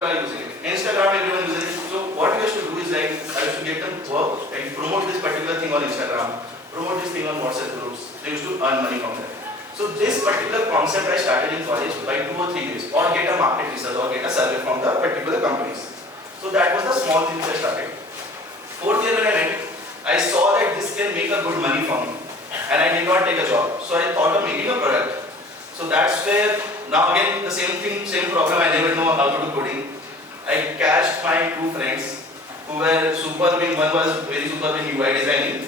are using it. Instagram, everyone uses it. So what we used to do is like, I used to get them work and promote this particular thing on Instagram, promote this thing on WhatsApp groups. They used to earn money from that. So this particular concept I started in college by 2 or 3 days, or get a market research or get a survey from the particular companies. So that was the small thing I started. Fourth year when I went, I saw that this can make a good money for me, and I did not take a job. So I thought of making a product. So that's where, now again the same thing, same problem, I never know how to do coding. I catched my 2 friends who were superb in, one was very superb in UI designing,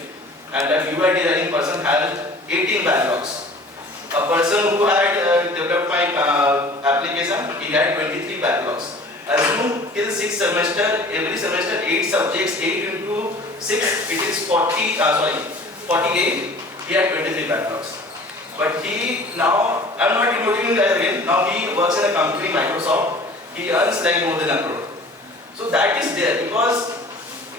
and that UI designing person had 18 backlogs. A person who had developed my application, he had 23 backlogs. Assume till 6th semester, every semester 8 subjects, 8 into 6, it is 48, he had 23 backlogs. But he now, I am not demoting him again, now he works in a company, Microsoft, he earns like more than a crore. So that is there because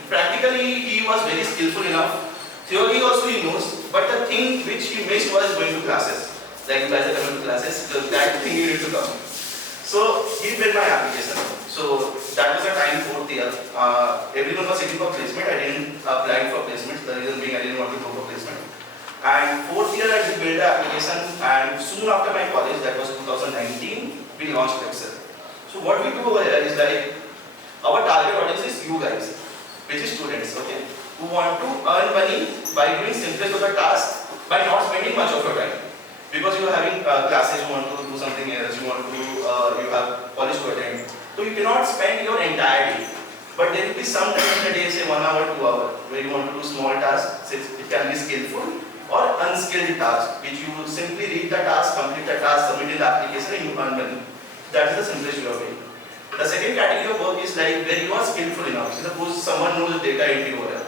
practically he was very skillful enough. Theory also he knows, but the thing which he missed was going to classes. Like you guys are coming to classes, so that thing you need to come. So he built my application. So that was the time 4th year. Everyone was sitting for placement. I didn't apply for placement. The reason being I didn't want to go for placement. And 4th year I did build the application, and soon after my college, that was 2019, we launched Excel. So what we do over here is like, our target audience is you guys, which is students, okay, who want to earn money by doing simplest of the task, by not spending much of your time. Because you are having classes, you want to do something else, you want to you have college to attend. So you cannot spend your entire day. But there will be some time in the day, say 1 hour, 2 hours, where you want to do small tasks. It can be skillful or unskilled tasks, which you simply read the task, complete the task, submit in the application, and you earn money. That is the simplest way of it. The second category of work is like where you are skillful enough. Suppose someone knows data entry over here.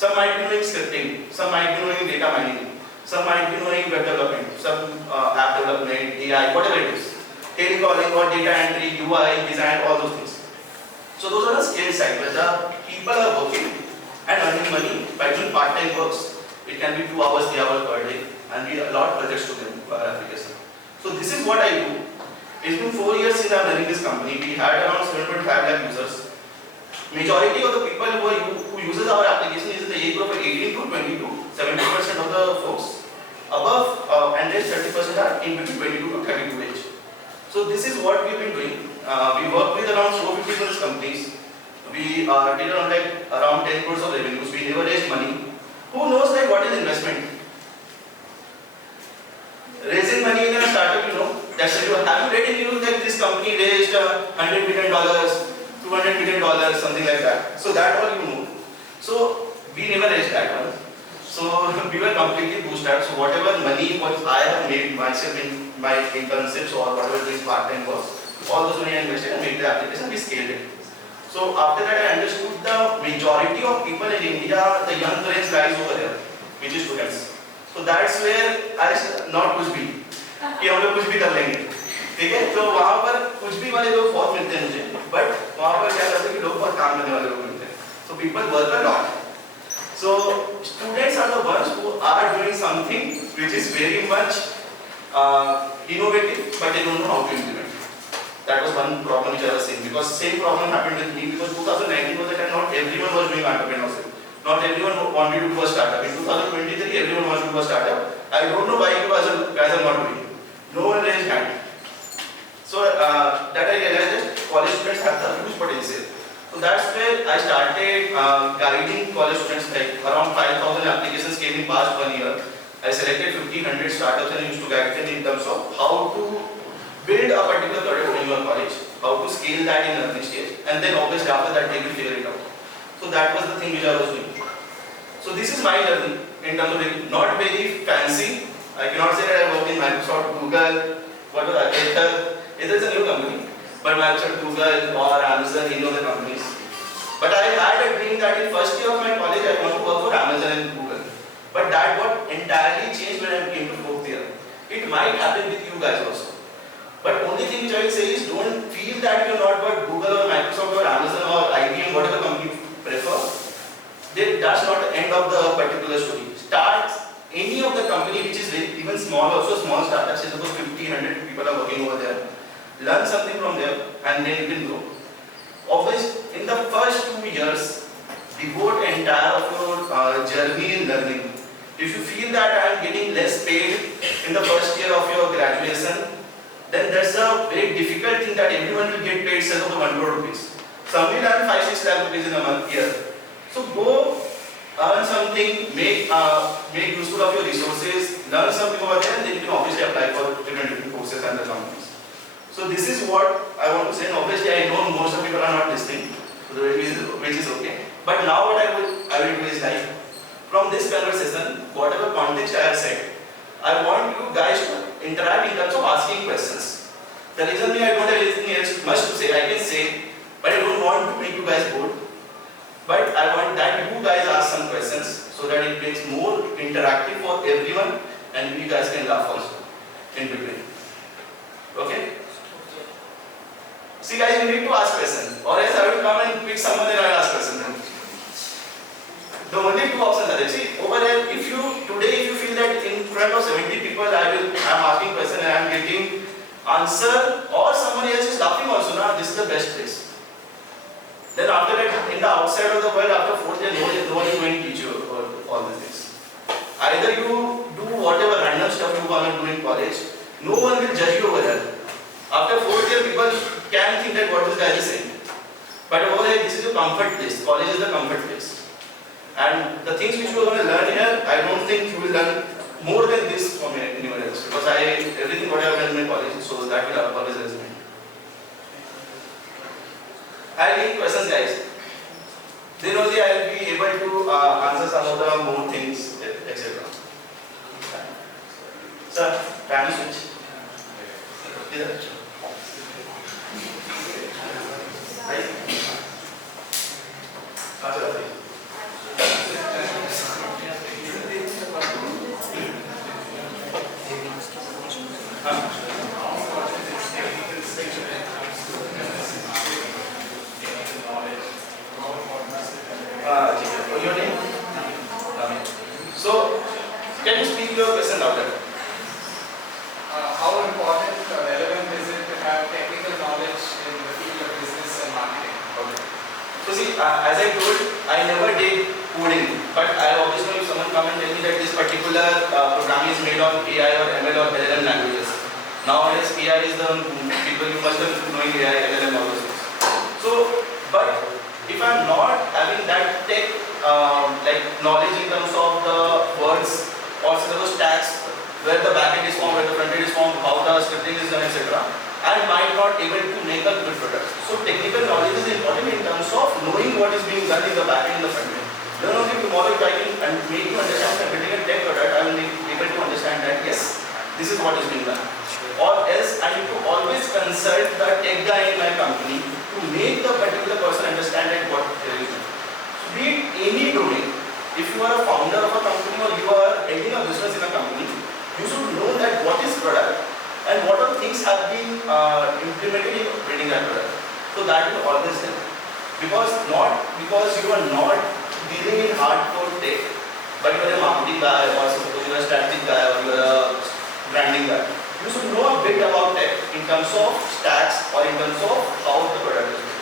Some might be knowing scripting, some might be knowing data mining, some might be knowing web development, some app development, AI, whatever it is. Telecalling or data entry, UI, design, all those things. So those are the skill side where the people are working and earning money by doing part-time works. It can be 2 hours, 3 hours per day, and we allot projects to them for our application. So this is what I do. It's been 4 years since I'm running this company. We had around 7.5 lakh users. Majority of the people who uses our application is in the age group of 18 to 22. 70% of the folks above and then 30% are in between 22 to 32 age. So this is what we've been doing. We work with around 450 companies. We did around 10 crores of revenues. We never raised money. Who knows like what is investment? Raising money in a startup, you know. That's it. Have you read in news that this company raised $100 million, $200 million, something like that? So that all you know. So we never raised that one. So we were completely bootstrapped. So whatever money was I have made myself in my internships or whatever this part-time was, all those money I invested and made the application, we scaled it. So after that I understood the majority of people in India, the young brains lies over there, which is students. So that's where I not कुछ भी कि हम लोग कुछ भी कर लेंगे, ठीक है? तो वहाँ पर कुछ भी वाले लोग बहुत मिलते हैं मुझे, but वहाँ पर क्या करते हैं कि लोग बहुत काम करने वाले लोग मिलते हैं. So people work a lot. So students are the ones who are doing something which is very much innovative, but they don't know how to implement. That was one problem which I was seeing, because same problem happened with me, because 2019 was the time not everyone was doing entrepreneurship. Not everyone wanted to do a startup. In 2023, everyone wants to do a startup. I don't know why you guys are not doing it. No one raised hand. So that I realized that college students have the huge potential. So that's where I started guiding college students. Like around 5,000 applications came in past 1 year. I selected 1,500 startups and used to guide them in terms of how to build a particular product in your college, how to scale that in early stage, and then obviously after that they will figure it out. So that was the thing which I was doing. So this is my journey in terms of like, not very fancy. I cannot say that I worked in Microsoft, Google, whatever, Ether is a new company, but Microsoft, Google or Amazon, any of the companies. But I had a dream that in first year of my college I want to work for Amazon and Google. But that got entirely changed when I came to 4th year. It might happen with you guys also. But only thing which I will say is don't feel that you're not what Google or Microsoft or Amazon or IBM, whatever company you prefer. That's not the end of the particular story. Start any of the company which is very, even small, also small startups, suppose 50, 100 people are working over there. Learn something from there and then you can grow. Always in the first 2 years, devote entire of your journey in learning. If you feel that I am getting less paid in the first year of your graduation, then that's a very difficult thing that everyone will get paid say of 1 crore rupees. Some will earn 5-6 lakh rupees in a month year. So go earn something, make useful of your resources, learn something over there, and then you can obviously apply for different courses and the companies. So this is what I want to say, and obviously I know most of people are not listening, which is okay. But now what I will do is like, from this conversation, whatever context I have said, I want you guys to interact in terms of asking questions. The reason being I don't have anything else much to say, I can say, but I don't want to make you guys bored. But I want that you guys ask some questions so that it makes more interactive for everyone and you guys can laugh also in between. Okay? See guys, you need to ask questions, or else I will come and pick someone and I will ask questions. The only 2 options are there. See, over here, if you feel that in front of 70 people I am asking question and I am getting answer, or somebody else is laughing also, this is the best place. Then after that, in the outside of the world, after 4th year, no one is going to teach you all these things. Either you do whatever random stuff you want to do in college, no one will judge you over there. After 4th year, people can think that what this guy is saying. But over here, this is your comfort place. College is the comfort place. And the things which you are going to learn here, I don't think you will learn more than this from anyone else. Because everything what I have done in my college, so that will always resonate. I need questions, guys. Then only I will be able to answer some of the more things, etc. Sir, time switch. Right? Your name? So, can you speak your question louder? How important or relevant is it to have technical knowledge in the field of business and marketing? Okay. So see, as I told, I never did coding, but I always know if someone come and tell me that this particular program is made on AI or ML or LLM languages. Nowadays, AI is the people you must have knowing AI, LLM, all those things. So, but if I'm not having that tech like knowledge in terms of the words or those tags, where the backend is formed, where the frontend is formed, how the scripting is done, etc., I might not able to make a good product. So technical knowledge is important in terms of knowing what is being done in the backend and the frontend. Then only tomorrow if I can make you understand that building a tech product, I will be able to understand that yes, this is what is being done. Or else I need to always consult the tech guy in my company to make the particular person understand that what they are doing. Be it any domain, if you are a founder of a company or you are heading a business in a company, you should know that what is product and what are things have been implemented in building that product. So that will always help. Because you are not dealing in hardcore tech, but you are a marketing guy, or suppose you are a strategic guy, or you are a branding guy. You should know a bit about tech in terms of stats or in terms of how the product is made.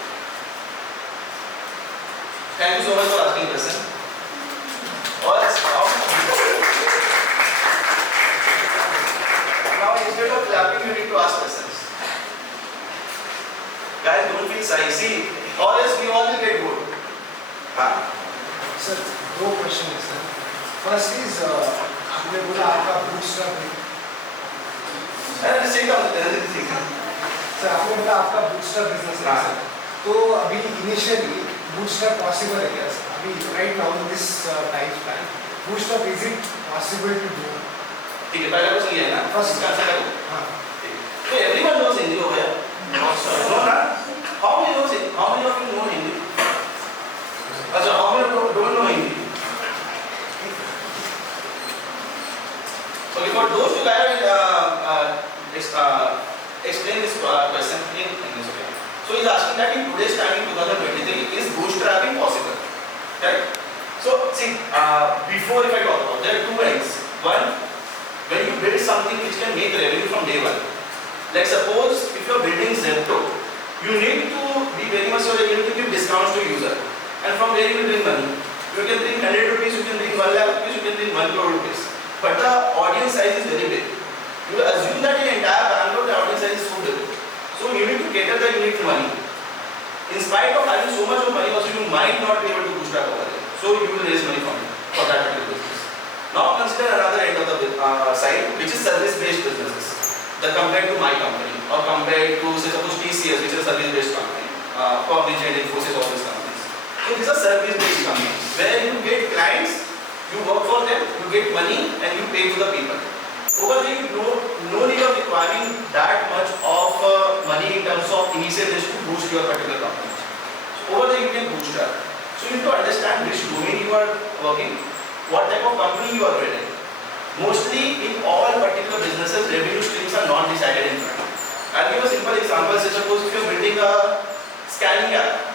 Thank you so much for asking the question. Now instead of clapping, you need to ask questions. Guys, don't feel shy. See, or else we all will get bored. Sir, दो question है sir. First is आपने बोला आपका bootstrap sir, आपने बोला आपका bootstrap business है sir. तो अभी इनिशियली बूटस्ट्रैप पॉसिबल है क्या सर? अभी right now in this time span bootstrap is it possible to do? ठीक है, पहला क्वेश्चन ये है ना, फर्स्ट इसका आंसर करो. हां, तो एवरीवन नोस हिंदी हो गया. नो ना? How many of you know Hindi? अच्छा, how many don't know Hindi? So for those who have explain this question in English. So he is asking that in today's time in 2023, is bootstrapping possible? Right? So see, before if I talk about, there are two ends. One, when you build something which can make revenue from day one. Like suppose if you are building Zepto, You need to be very much sure that you need to give discounts to user. And from where you will bring money? You can bring 100 rupees, you can bring 1 lakh rupees, you can bring 1 crore rupees. But the audience size is very big. You assume that in entire Bangalore the audience size is so big. So you need to cater that you need money. In spite of having so much of money also you might not be able to boost up over there. So you will raise money from it for that particular business. Now consider another end of the side, which is service-based businesses. That compared to my company or compared to say suppose TCS, which is a service-based company, Cognizant, Infosys, all these companies. So these are service-based companies where you get clients, you work for them, you get money and you pay to the people. Over there you no need of requiring that much of money in terms of initial risk to boost your particular company. So over there you can boost that. So you need to understand which domain you are working, what type of company you are building. Mostly in all particular businesses, revenue streams are not decided in front. I'll give a simple example. Say suppose if you are building a scanning app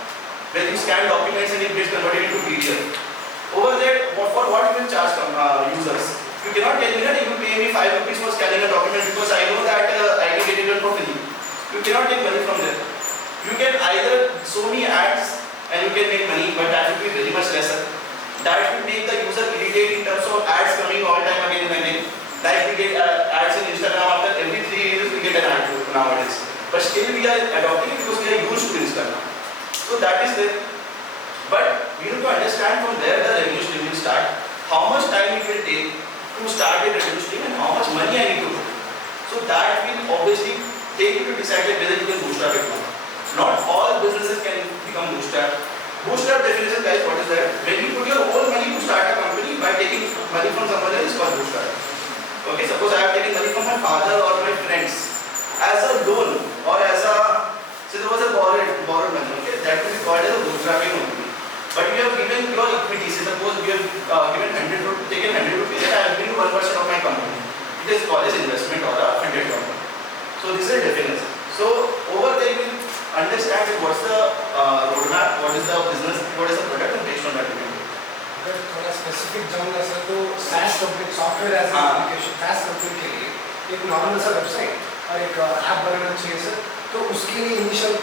where you scan documents and it gets converted into PDF. Over there, for what you will charge users? You cannot tell me that you will pay me 5 rupees for scanning a document because I know that I can get it for free. You cannot take money from there. You can either show me ads and you can make money, but that will be very much lesser. That will make the user irritated in terms of ads coming all time again and again. Like we get ads in Instagram after every 3 years we get an ad nowadays. But still we are adopting it because we are used to Instagram. So that is there. But we need to understand from where the revenue stream will start, how much time it will take to start a revenue stream and how much money I need to put. So that will obviously take you to decide whether you can bootstrap it or not. Not all businesses can become bootstrap. Bootstrap definition, guys, what is that? When you put your own money to start a company by taking money from someone else, is called bootstrap. Okay, suppose I have taken money from my father or my friends as a loan or as a, so there was a borrowed money, okay, that will be called as a bootstrapping only. But you have given your equity, say suppose you have given 100 rupees, taken 100 rupees and I have given you 1% of my company. It is called as investment or a funded company. So this is a definition. So over there you will understand what's the roadmap, what is the business, what is the product, and based on that you can do. अगर थोड़ा specific जाऊंगा sir तो SaaS company software as an application SaaS company के लिए एक normal सा website और एक ऐप बनाना चाहिए सर. तो उसके लिए इनिशियल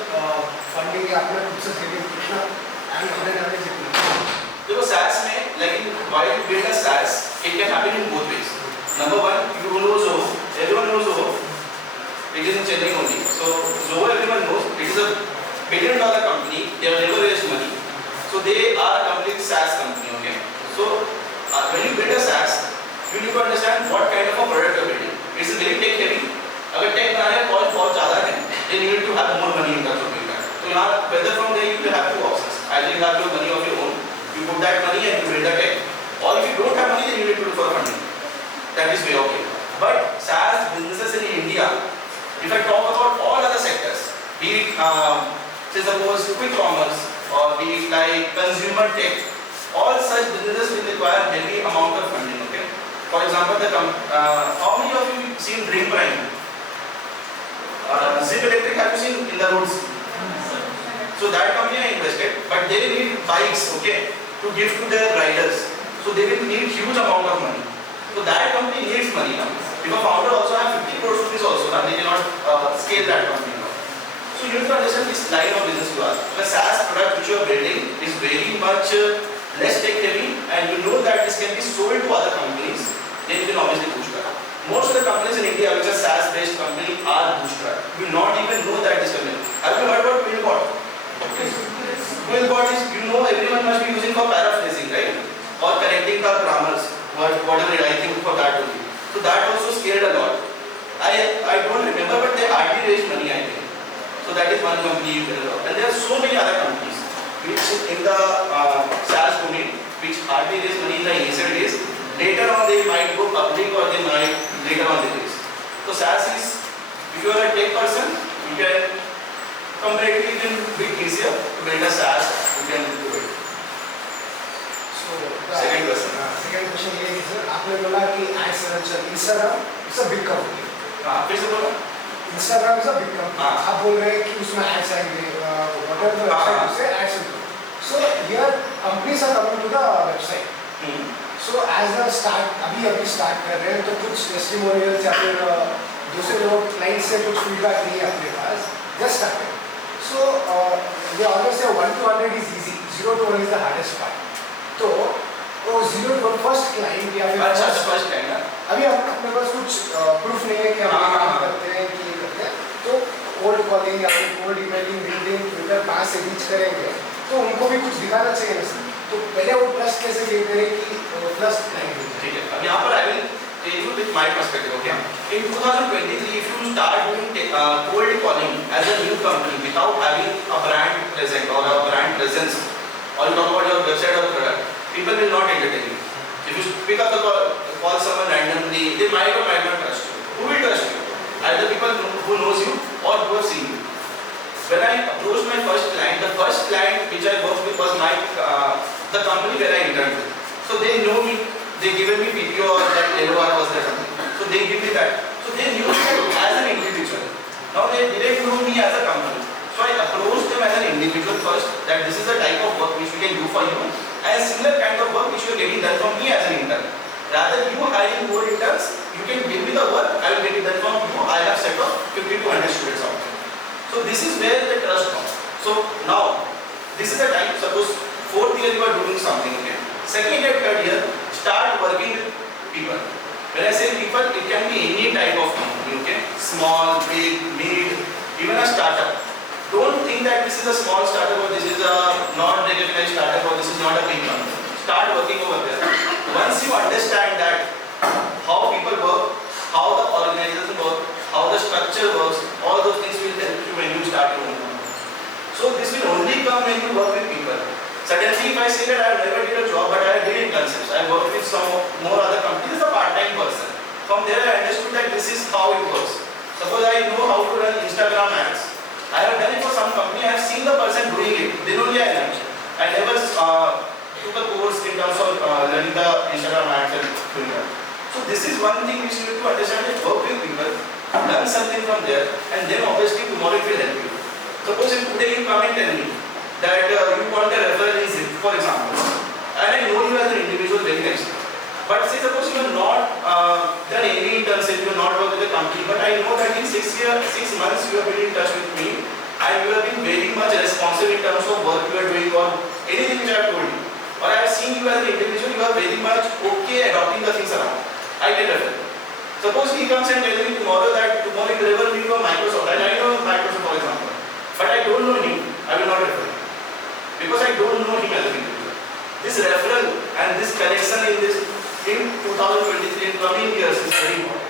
फंडिंग या अपना खुद से सेविंग कितना एंड ऑन एन एवरेज कितना? देखो SaaS में like while you build a SaaS, it can happen in both ways. Number one, you know Zoho, everyone knows Zoho. It is in Chennai only. So Zoho everyone knows. It is a $1 billion company. They have never raised money. So they are a complete SaaS company. Okay. So when you build a SaaS, you need to understand what kind of a product you are building. It's very tech heavy. अगर tech बनाने का cost बहुत ज़्यादा है, then you need to have more money in terms of doing that. So यहाँ whether from there you will have two options. Either you have your money of your own, you put that money and you build a tech, or if you don't have money, then you need to look for funding. That is way okay. But SaaS businesses in India, if I talk about all other sectors, be it say suppose quick commerce or be it like consumer tech, all such businesses will require heavy amount of funding. Okay. For example, how many of you seen Dream Prime? Zip Electric, have you seen in the roads? So that company I invested, but they need bikes, okay, to give to their riders. So they will need huge amount of money. So that company needs money now. If a founder also have 50 crores rupees also, now they cannot scale that company now. So you need to understand this line of business you are. The SaaS product which you are building is very much less tech heavy, and you know that this can be sold to other companies, then you can obviously bootstrap. Most of the companies in India which are SaaS based companies are bootstrap. You will not even know that this company. Have you heard about Quillbot? Quillbot is, you know, everyone must be using for paraphrasing, right? Or correcting the grammars, whatever I think for that only. So that also scaled a lot. I don't remember, but they hardly raised money, I think. So that is one company you can adopt. And there are so many other companies which in the SaaS domain, which hardly raise money in the initial days. Later on they might go public or they might later on they raise. So SaaS is, if you are a tech person, you can comparatively it will be easier to build a SaaS, you can do it. Second question. Second question ये है sir, आपने बोला कि Instagram is a big company. हाँ, फिर से बोलो. Instagram is a big company. आप बोल रहे हैं कि उसमें ads आएंगे, whatever the website you say, ads will come. So here companies are coming to the website. So as a start, अभी start कर रहे हैं तो कुछ testimonials या फिर दूसरे लोग clients से कुछ feedback नहीं है अपने पास, just started. So they always say 1 to 100 is easy, 0 to 1 is the hardest part. तो वो 0 to 1 फर्स्ट क्लाइंट या फिर अच्छा फर्स्ट टाइम ना अभी अपने पास कुछ प्रूफ नहीं है कि हम ये काम करते हैं कि ये करते हैं, तो कोल्ड कॉलिंग या फिर कोल्ड ईमेलिंग, लिंक्डइन, ट्विटर कहाँ से रीच करेंगे, तो उनको भी कुछ दिखाना चाहिए ना सर. तो पहले वो ट्रस्ट कैसे गेन करें कि ट्रस्ट क्लाइंट. ठीक है. अब यहाँ पर I will tell you with my perspective. Okay. In 2023, if you start doing cold calling as a new company without having a brand present or a brand presence, or you talk about your website or product, people will not entertain you. If you pick up the call someone randomly, they might or might not trust you. Who will trust you? Either people who knows you or who have seen you. When I approached my first client, the first client which I worked with was the company where I interned with. So they know me. They given me PPO or that LOR was there something. So they give me that. So they knew me as an individual. Now they didn't know me as a company. So I approached them as an individual first, that this is the type of work which we can do for you, and similar kind of work which you are getting done from me as an intern. Rather you hiring more interns, you can give me the work, I will get it done from you. I have set up 50 to 100 students out there. So this is where the trust comes. So now this is the time. Suppose fourth year you are doing something. Okay. Second year, third year, start working with people. When I say people, it can be any type of company, okay? Small, big, mid, even a startup. Don't think that this is a small startup or this is a not recognized startup or this is not a big company. Start working over there. Once you understand that how people work, how the organization works, how the structure works, all those things will help you when you start your own company. So this will only come when you work with people. Suddenly, if I say that I have never did a job, but I did internships, I worked with some more other companies as a part-time person. From there, I understood that this is how it works. Suppose I know how to run Instagram ads. I have done it for some company. I have seen the person doing it. Then only I learned. I never took a course in terms of learning the Instagram ads and doing that. So this is one thing which you need to understand: is work with people, learn something from there, and then obviously tomorrow it will help you. Suppose if today you come and tell me that you want a referral in Zip, for example, and I know you as an individual very nicely. But say suppose you have not done any internship, you have not worked with a company, but I know that in 6 months you have been in touch with me and you have been very much responsive in terms of work you are doing or anything which I have told you. Or I have seen you as an individual, you are very much okay adopting the things around. I can refer. Suppose he comes and tells me tomorrow that tomorrow you will refer me to Microsoft, and I know Microsoft for example, but I don't know him, I will not refer. Because I don't know him as an individual. This referral and this connection in 2023 in coming years is very important.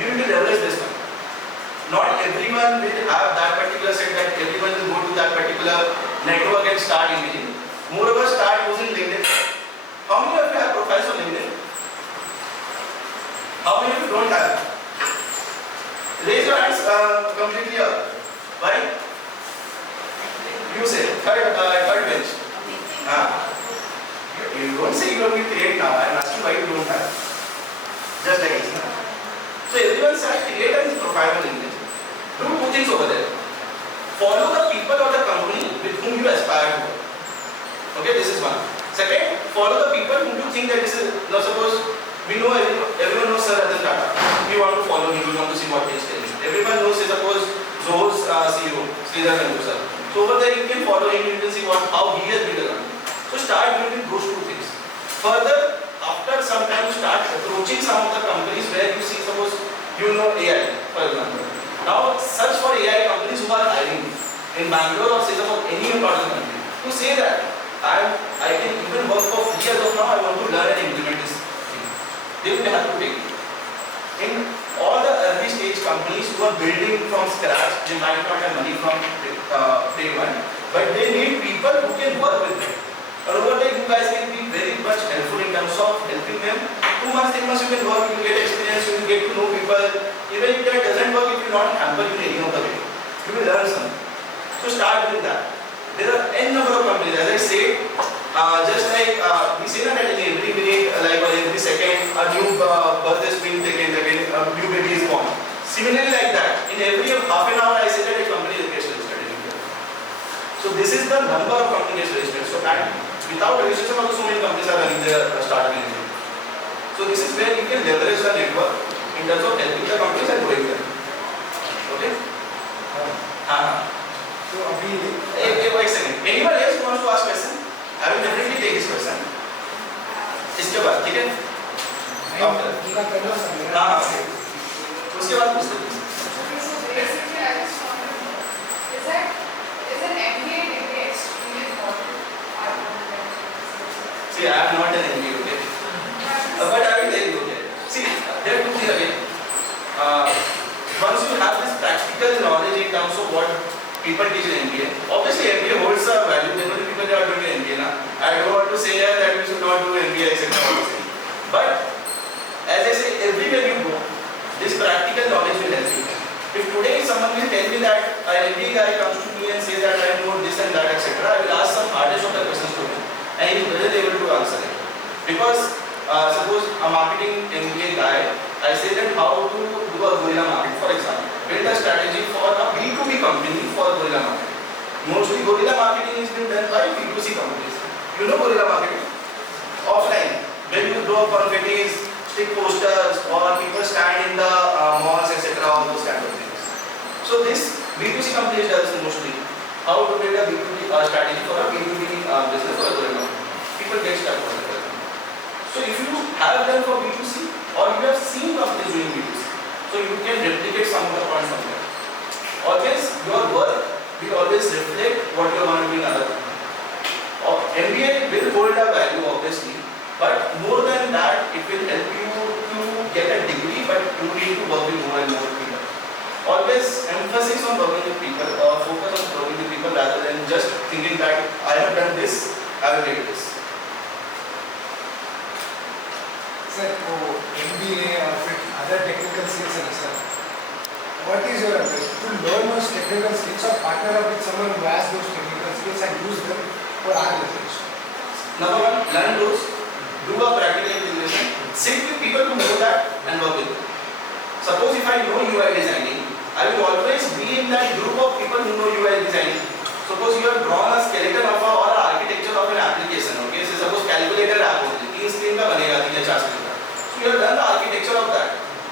You need to leverage this one. Not everyone will have that particular set, that everyone will go to that particular network and start engaging. Moreover, start using LinkedIn. How many of you have profiles on LinkedIn? How many of you don't have? Raise your hands completely up. Why? You say third bench. You don't say you don't create now. I am asking why you don't have. Just like this. So everyone said create a profile on LinkedIn. Do two things over there. Follow the people or the company with whom you aspire to work. Okay, this is one. Second, follow the people whom you think that this is. Now suppose we know everyone knows Sir Ratan Tata. We want to follow him. We want to see what he is telling. Everyone knows. Suppose Zoho's CEO, Sridhar Rangu sir. So over there you can follow him, you can see how he has built a company. So start doing those two things. Further, after some time you start approaching some of the companies where you see, suppose you know AI, for example. Now search for AI companies who are hiring in Bangalore or say suppose any part of the country. To say that I can even work for free as of now, I want to learn and implement this thing. They will have to take it. In all the early stage companies who are building from scratch, they might not have money from day one, but they need people who can work with them. And over there, you guys can be very much helpful in terms of helping them. 2 months, 3 months you can work, you will get experience, you will get to know people. Even if that doesn't work, it will not hamper you in any of the way. You will learn something. So start doing that. There are n number of companies, as I said, just like we say that in every minute, like or every second, a new birth is being taken, again, a new baby is born. Similarly like that, in every half an hour I say that a company gets registered in India. So this is the number of companies registered. So and without registration also so many companies are running their startup in India. So this is where you can leverage the network in terms of helping the companies and growing them. Okay? तो उसके बाद पूछते हैं. Okay, so basically I just want to know, is an MBA degree extremely important part of the business? See, I am not an MBA, okay? But I will tell you, okay? See, there are two things again. Once you have this practical knowledge in terms of what people teach in MBA, obviously MBA holds a value. There are people that are doing MBA now. I don't want to say that we should not do MBA, etc. But as I say, everywhere you go, this practical knowledge will help you. If today someone will tell me that an MBA guy comes to me and says that I know this and that, etc., I will ask some hardest of the questions to him, and he is able to answer it. Because suppose a marketing MBA guy, I say that how to do a guerrilla market, for example, build a strategy for a B2B company for guerrilla marketing. Mostly guerrilla marketing is being done by B2C companies. You know guerrilla marketing? Offline, when you draw confettis, stick posters, or people stand in the malls, etc., all those kind of things. So this B2C company does mostly how to build a B2B strategy for a B2B business for a guerrilla marketing. People get stuck on it. So if you have done for B2C or you have seen companies doing B2C, so you can replicate some of the points from there. Always your work will always reflect what you are going to do in other companies. MBA will hold a value obviously, but more than that it will help you to get a degree, but you need to work with more and more people. Always emphasis on working with people or focus on working with people rather than just thinking that I have done this, I will get this. Sir, तो MBA और फिर other technical skills है sir. What is your advice to learn those technical skills or partner up with someone who has those technical skills and use them for our leverage? Number one, learn those, do a practical integration, sit with people who know that and work with them. Suppose if I know UI designing, I will always be in that group of people who know UI designing. Suppose you have drawn a skeleton of or an architecture of an application, okay? So suppose calculator app होती है, 3 screen का बनेगा, 3 या 4 screen का. So you have done the architecture of that.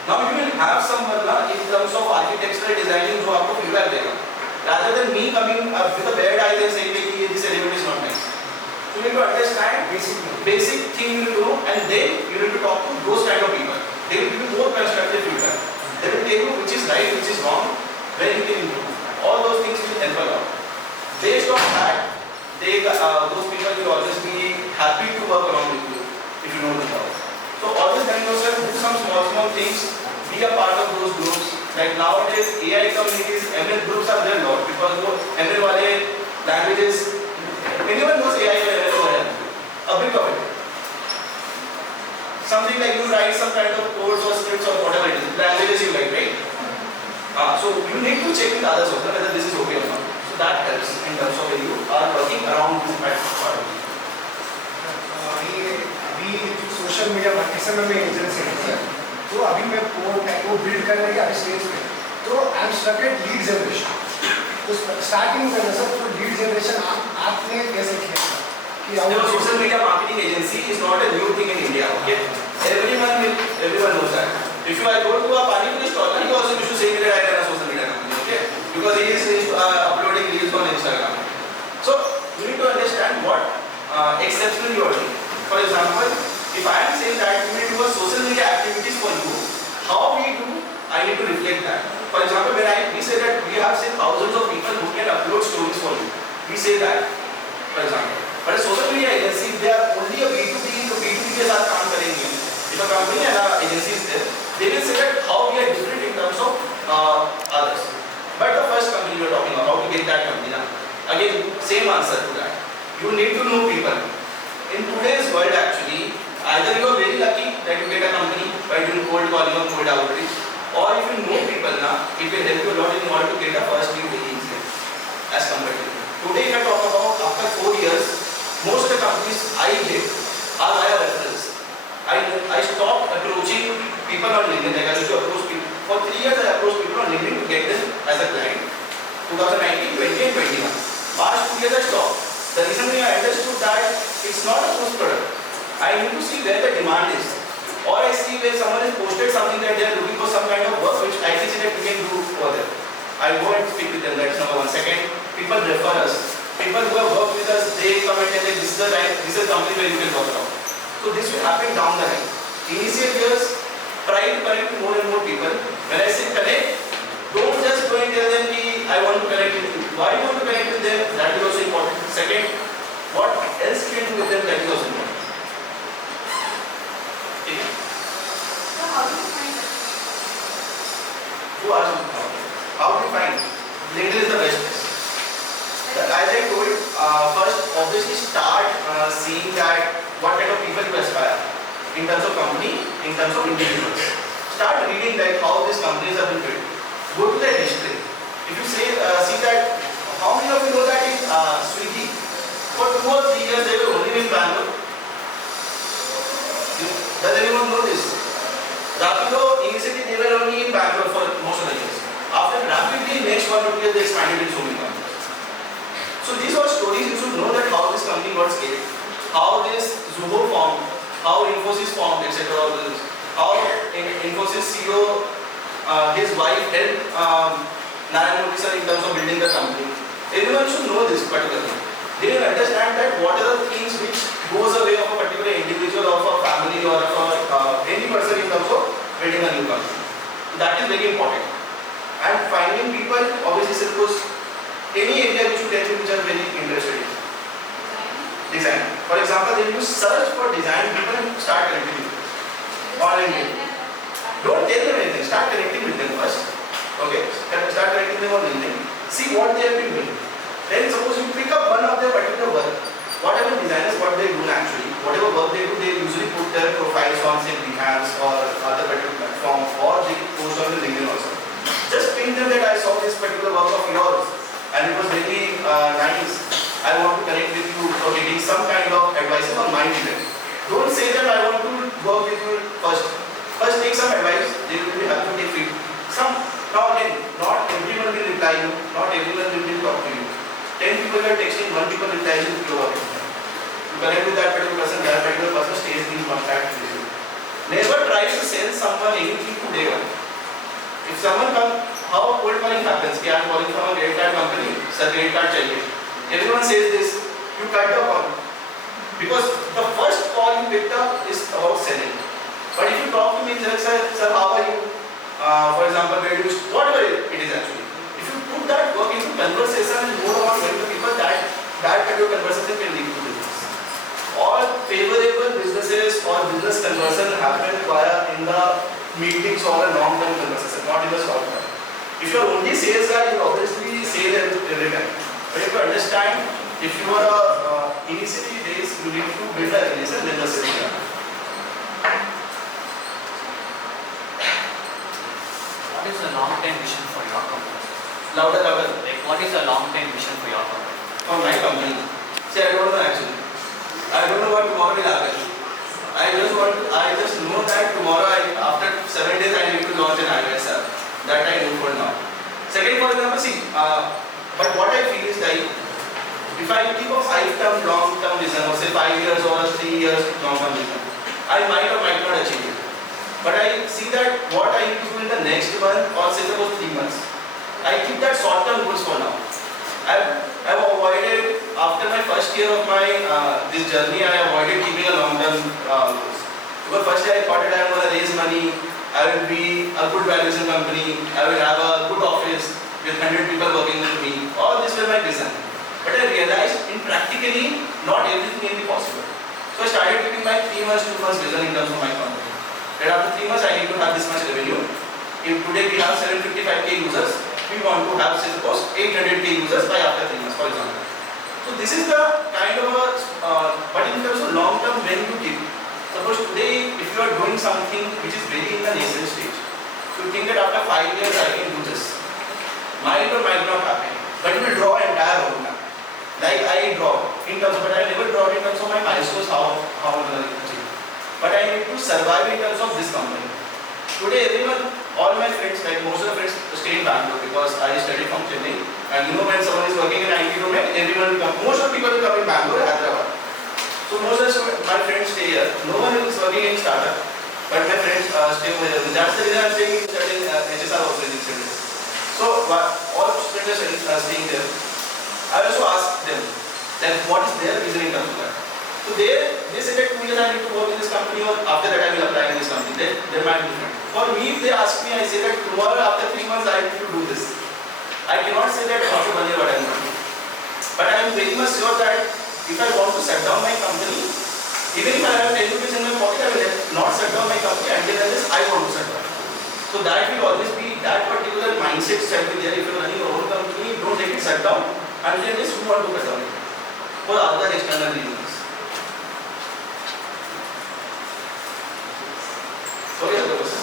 Now you will have someone in terms of architectural designing जो आपको feedback देगा. Rather than me coming with a bad idea and saying that this element is not nice. So you need to understand basic thing you need to know, and then you need to talk to those kind of people. They will give you more constructive feedback. They will tell you which is right, which is wrong, where you can improve. All those things will help a lot. Based on that, those people will always be happy to work along with you if you know the job. So always tell yourself, do some small things, be a part of those groups. Like nowadays, AI communities, ML groups are there a lot because ML wale languages, anyone knows AI or ML over here? A bit of it. Something like you write some kind of codes or scripts or whatever it is, languages you like, right? So you need to check with others also whether this is okay or not. So that helps in terms of when you are working around group at part. अभी social media marketing में मैं agency है sir, तो अभी मैं वो build करने के अभी स्टेज पे, तो I am stuck at lead generation. तो स्टार्टिंग में सर तो लीड जनरेशन आपने कैसे किया सर? कि social media marketing agency is not a new thing in India, okay? Everyone knows that. If I go to a Pani Puri stall, he also used to say that I run a social media company, okay? Because he is uploading reels on Instagram. So you need to understand what exceptional you are doing. For example, if I am saying that we will do a social media activities for you, how we do, I need to reflect that. For example, when we say that we have say thousands of people who can upload stories for you, we say that, for example. But a social media agency, they are only a B2B, तो B2B के साथ काम करेंगे. If a company and an agency is there, they will say that how we are different in terms of others. But the first company you are talking about, how to get that company now. Again, same answer to that. You need to know people. In today's world actually, either you are very lucky that you get a company by doing cold calling or cold outreach, or if you know people now, it will help you a lot in order to get a first lead very easily as compared to. Today if I talk about after 4 years, most of the companies I hit are via referrals. I stopped approaching people on LinkedIn. Like I used to approach people. For 3 years I approached people on LinkedIn to get them as a client. 2019, 20 and 21. Past 2 years I stopped. The reason I understood that it's not a post product. I need to see where the demand is. Or I see where someone has posted something that they are looking for some kind of work which I can see that we can do for them. I go and speak with them. That's number one. Second, people refer us. People who have worked with us, they come and tell that this is the time, this is the company where you can work out. So this will happen down the line. Initial years, try to connect with more and more people. When I say connect, don't just go and tell them ki I want to connect with you. Why you want to connect with them? That is also important. Second, what else can you do with them? That is also important. Okay? So how do you find it? Who asked you how? How do you find? LinkedIn is the best place. As I told, first obviously start seeing that what kind of people you aspire in terms of company, in terms of individuals. Start reading like how these companies have been built. Go to their history. If you say, see that, how many of you know that in Swiggy, for 2 or 3 years they were only in Bangalore? Does anyone know this? Rapido, initially they were only in Bangalore for most of the years. After rapidly next 1 or 2 years they expanded in so many companies. So these are stories you should know that how this company got scaled, how this Zoho formed, how Infosys formed, etc. How Infosys CEO, his wife helped Narayana Murthy sir in terms of building the company. Everyone should know this particular thing. They will understand that what are the things which goes away of a particular individual, of a family, or of any person in terms of building a new company. That is very important. And finding people, obviously, suppose any area which you tell me which are very interested in. Design. For example, then you search for design people and start connecting with them. On LinkedIn. Don't tell them anything. Start connecting with them first. Okay. Start connecting them on LinkedIn. See what they have been doing. Then suppose you pick up one of their particular work. Whatever designers, what they do actually, whatever work they do, they usually put their profiles on say Behance or other particular platform, or they post on the LinkedIn also. Just ping them that I saw this particular work of yours and it was really nice. I want to connect with you for getting some kind of advice on my design. Don't say that I want to work with you first. First take some advice, they will have to take feedback. Now again, not everyone will reply you, not everyone will talk to you. 10 people are texting, 1 people replies you, you are working. You connect with that particular person stays in contact with you. Never try to sell someone anything to day one. If someone comes, how cold calling happens? I am calling from a credit card company, sir credit card चाहिए. Everyone says this, you cut the call. Because the first call you picked up is about selling. But if you talk to me, sir, how are you? For example, where do you, whatever it is actually. If you put that work into conversation and more about going to people, that kind of conversation can lead to business. All favorable businesses or business conversion happen via in the meetings or a long-term conversation, not in the short term. If you are only sales guy, you obviously sell every time. But if you understand, if you are initially days, you need to build a relation with the sales guy. What is the long-term vision for your company? Louder. Like, what is the long-term vision for your company? For my company. See, I don't know actually. I don't know what tomorrow will happen. I just know that tomorrow, after 7 days, I need to launch an iOS app. That I know for now. Second, for example, see, but what I feel is like, if I keep a 5-term, long-term vision, or say 5 years or 3 years long-term vision, I might or might not achieve it. But I see that what I need to do in the next month, or say suppose 3 months, I keep that short-term goals for now. I've avoided, after my first year of my this journey, I avoided keeping a long-term goals. Because first I thought that I am going to raise money, I will be a good valuation company, I will have a good office with 100 people working with me. All this was my vision. But I realized in practically not everything can be possible. So I started keeping my 3 months, 2 months vision in terms of my company. That after 3 months I need to have this much revenue. If today we have 755k users, we want to have suppose 800k users by after 3 months, for example. So this is the kind of but in terms of long term, when you keep, suppose today if you are doing something which is very in the nascent stage, you think that after 5 years I can do this. Might or might not happen, but you will draw entire roadmap. Like I draw in terms of, but I never draw in terms of my milestones, how I'm going to achieve. But I need to survive in terms of this company. Today everyone, all my friends, like most of the friends stay in Bangalore because I studied from Chennai. And you know when someone is working in IT domain, everyone will come, most of the people will come in Bangalore, Hyderabad. So most of my friends stay here. No one is working in startup, but my friends stay over here. That's the reason I'm staying in certain HSR also in Chennai. So all students are staying there. I also ask them that what is their vision in terms of that. So they say that 2 years I need to work in this company, or after that I will apply in this company. There might be different. For me, if they ask me, I say that tomorrow after 3 months I need to do this. I cannot say that after 1 year what I am going to do. But I am very much sure that if I want to shut down my company, even if I have 10 rupees in my pocket, I will not shut down my company until unless I want to shut down. So that will always be that particular mindset shall be there. If you are running your own company, don't let it shut down until unless you want to shut down it for other external reasons. Okay, other question.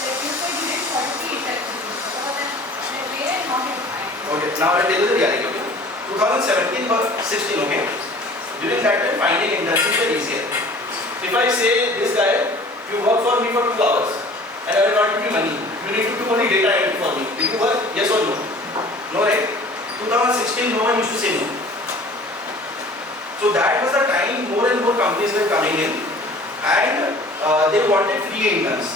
Like you said, you did quality interviews. What about the way and how you find? Okay, now I will tell you the reality. Okay, 2017 or 16. Okay, during that time, finding internships were easier. If I say this guy, you work for me for 2 hours, and I will not give you money. You need to do only data entry for me. Will you work? Yes or no? No, right? 2016, no one used to say no. So that was the time more and more companies were coming in, and they wanted free interns.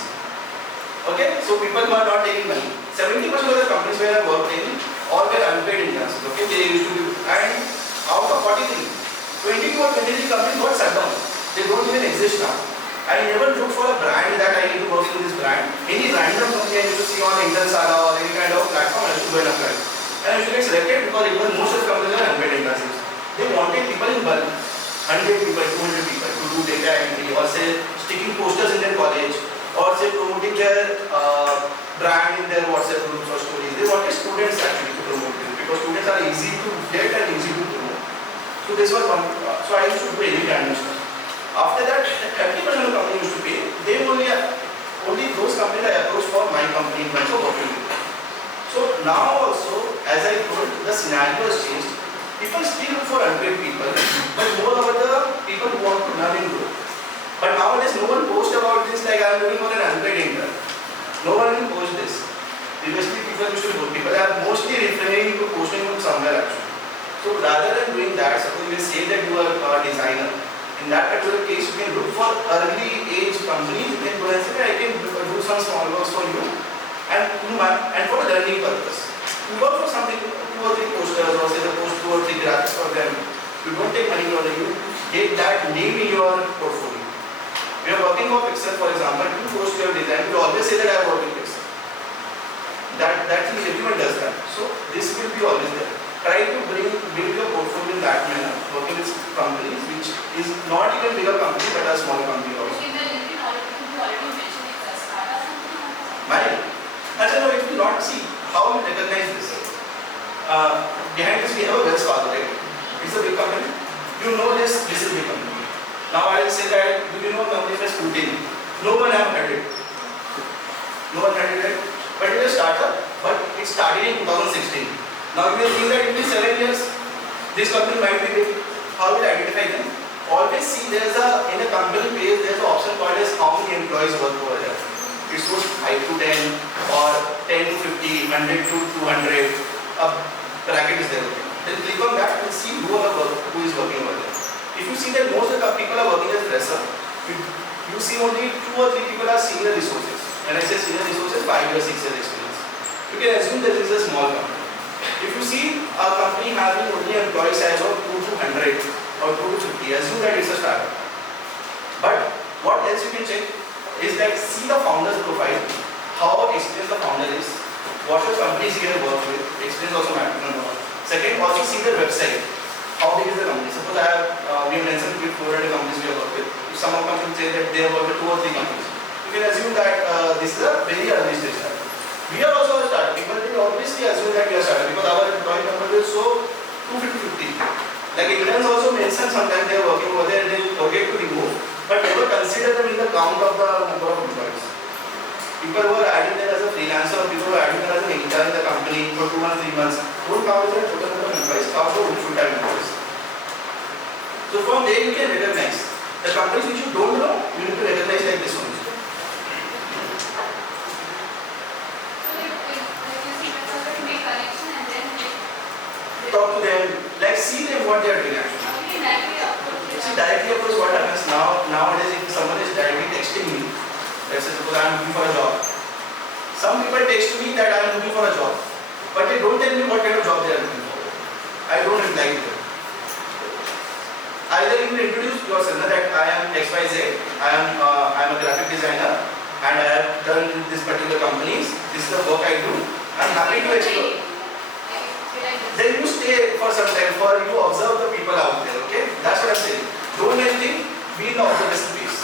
Okay, so people were not taking money. 70% of the companies where I worked in, all were unpaid interns. Okay, they used to do, and out of 43, 22 or 23 companies got shut down. They don't even exist now. I never looked for a brand that I need to work in this brand. Any random company I used to see on Internsala or any kind of platform, I used to go and apply. And I used to get selected because it was most of the companies were unpaid internships. They wanted people in bulk, 100 people, 200 people to do data entry, or say sticking posters in their college, or say promoting their brand in their WhatsApp groups or stories. They wanted students actually to promote this because students are easy to get and easy to promote. So this was one. So I used to do any kind of stuff. After that, 30% of the company used to pay. They only those companies I approached for my company in terms of working with. So now also, as I told, the scenario has changed. People still look for unpaid people, but more about the people who want to learn and grow. But nowadays, no one posts about this like I am looking for an unpaid intern. No one will post this. Previously, people used to do. People are mostly refraining to posting from somewhere actually. So rather than doing that, suppose you say that you are a designer. In that particular case, you can look for early age companies. You can go and say, I can do some small works for you and for a learning purpose. You work for something, 2 or 3 posters, or say the post 2 or 3 graphics for them. You don't take money from them. You get that name in your portfolio. We are working for Pixel, for example. You post your design. You always say that I work with Pixel. That thing everyone does that. So this will be always there. Try to build your portfolio in that manner, working with companies which is not even bigger company but a small company also. In the LinkedIn already mentioned it's a startup something. Mine? Actually, no, it will not see how we recognize this. Behind this we have a Wells Fargo, right? It's a big company. You know this is a big company. Now I will say that, do you know a company like Putin? No one have heard it. No one heard it, right? But it is a startup, but it started in 2016. Now you will think that in 7 years, this company might be big. How will I identify them? Always see in the company page, there's an option called as how many employees work over there. It shows 5 to 10 or 10 to 50, 100 to 200. A bracket is there. Then click on that and see who is working over there. If you see that most of the people are working as fresher, you see only 2 or 3 people are senior resources. When I say senior resources, 5 years, 6 years experience. You can assume that this is a small company. If you see a company having only employee size of 2 to 100 or 2 to 50, assume that it's a startup. But what else you can check is that see the founder's profile, how experienced the founder is, what the companies he has worked with, experience also matters. Second, also see the website, how big is the company. Suppose we have mentioned with 400 companies we have worked with. If some of companies say that they have worked with 2 or 3 companies, you can assume that this is a very early stage startup. We are also a startup. People will obviously assume that we are startup because our employee number will show 250. Like interns also mention sometimes they are working over there and they forget to remove, but never consider them in the count of the number of employees. People who are adding there as a freelancer or people who are adding there as an intern in the company for 2 months, 3 months, don't count the total number of employees, count the full-time employees. So from there you can recognize the companies which you don't know, you need to recognize like this one. Talk to them, like see them what they are doing actually. See directly approach what happens nowadays if someone is directly texting me, let's say suppose I am looking for a job. Some people text me that I am looking for a job, but they don't tell me what kind of job they are looking for. I don't reply to them. I XYZ. I am a graphic designer and I have done this particular companies. This is the work I do. I'm happy to explore. Then you stay for some time, for you observe the people out there, okay? That's what I'm saying. Don't do anything, be in the observation phase.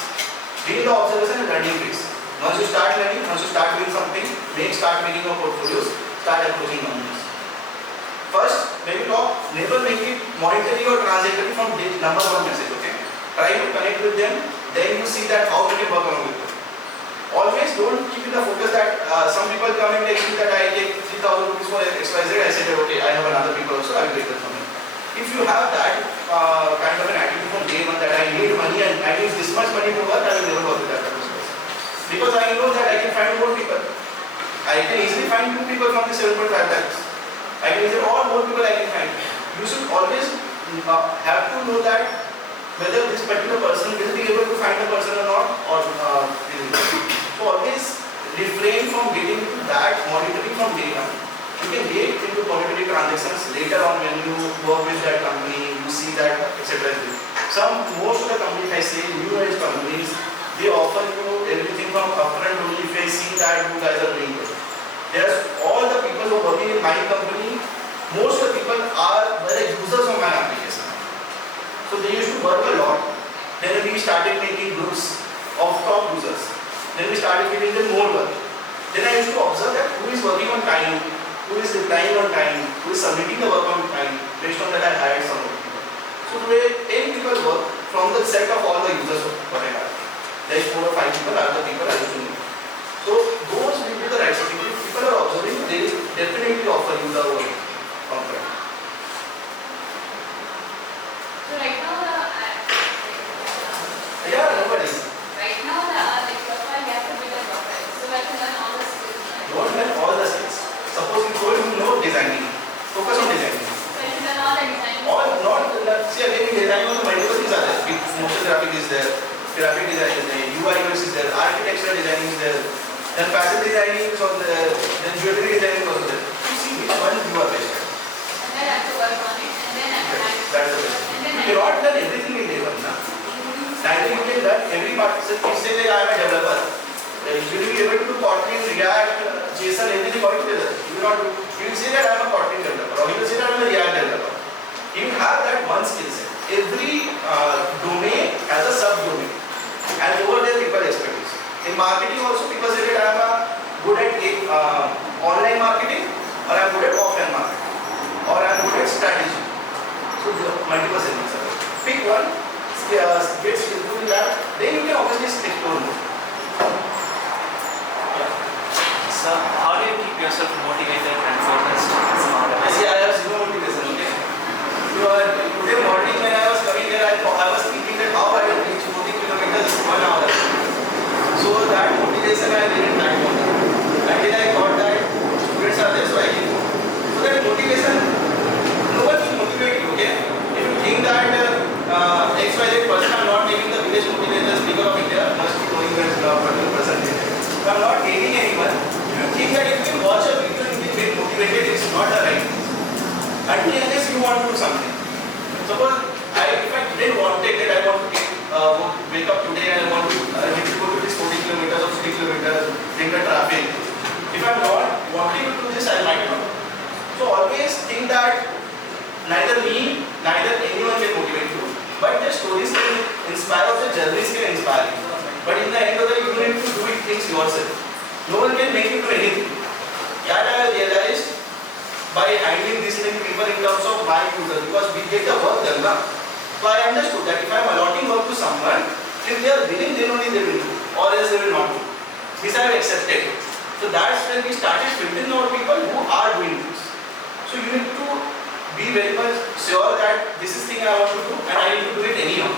Be in the observation and learning phase. Once you start learning, once you start doing something, start making your portfolios, start approaching companies. First, when you talk, never make it monetary or transactory from number one message, okay? Try to connect with them, then you see that how you can work along with them. Always don't keep in the focus that some people come and tell you that I take 3,000 rupees for XYZ. I say that okay, I have another people also, I will take that from you. If you have that kind of an attitude from day one that I need money and I need this much money to work, I will never work with that person. Because I know that I can find more people. I can easily find 2 people from the 7.5 lakhs. I can easily, or more people I can find. You should always have to know that whether this particular person will be able to find a person or not, or will not. So always refrain from getting into that monitoring from day one. You can get into monetary transactions later on when you work with that company, you see that, etc. Most of the companies, I say, new age companies, they offer you everything from upfront only if I see that you guys are doing good. There's all the people who are working in my company, most of the people are users of my application. So they used to work a lot. Then we started making groups of top users. Then we started giving them more work. Then I used to observe that who is working on time, who is replying on time, who is submitting the work on time. Based on that I hired some more people. So today 10 people work from the set of all the users what I have. There is 4 or 5 people are the people I used to know. So those will be the right thing. If people are observing, they will definitely offer you the work contract. So right now Yeah, nobody. right now the profile you have to build a profile. So I can learn all the skills. Right? Don't learn all the skills. Suppose you told you know designing. Focus on designing. So I should learn all the design. All not see again in design also multiple things are there. Motion graphic is there, graphic design is there, UI UX is there, architectural designing is there, then fashion designing is on there, then jewelry designing is also there. You see which one you are best at. And then I have to work on it. And then I have to That's the best. and then You cannot learn everything in day one. Neither you can learn every part. So you say that I am a developer. You will be able to do Kotlin, React, JSON, everything all together. You will not do. You will say that I am a Kotlin developer, or you will say that I am a React developer. You have that one skill set. Every domain has a sub-domain, and over there people expertise. In marketing also people say that I am good at online marketing, or I am good at offline marketing, or I am good at strategy. So there are multiple segments are there. Pick one, get skillful in that, then you can obviously explore more. So how do you keep yourself motivated and focused? I see, I have zero motivation, okay? Today morning when I was coming here, I was thinking that how I will reach 40 kilometers in 1 hour. So that motivation I didn't time on. Until I got that students are there, so I can go. So that motivation, no one will motivate you, okay? If you think that XYZ person, I'm not making the biggest motivator speaker of India, must be knowing that particular person. I'm not hating anyone. If you think that if you watch a video you can get motivated, it's not the right thing. Unless you want to do something. Suppose if I didn't want it, that I want to wake up today and I want to go to this 40 kilometers or 50 kilometers in the traffic. If I'm not wanting to do this, I might not. So always think that neither me, neither anyone can motivate you, but the stories can inspire, or the journeys can inspire you. But in the end of the day, you need to do it things yourself. No one can make you do anything. That I realized by handling these many people in terms of my users, because we get the work done. So I understood that if I am allotting work to someone, if they are willing, then only they will do, or else they will not do. This I have accepted. So that's when we started filtering out people who are doing this. So you need to be very much sure that this is thing I want to do and I need to do it anyhow.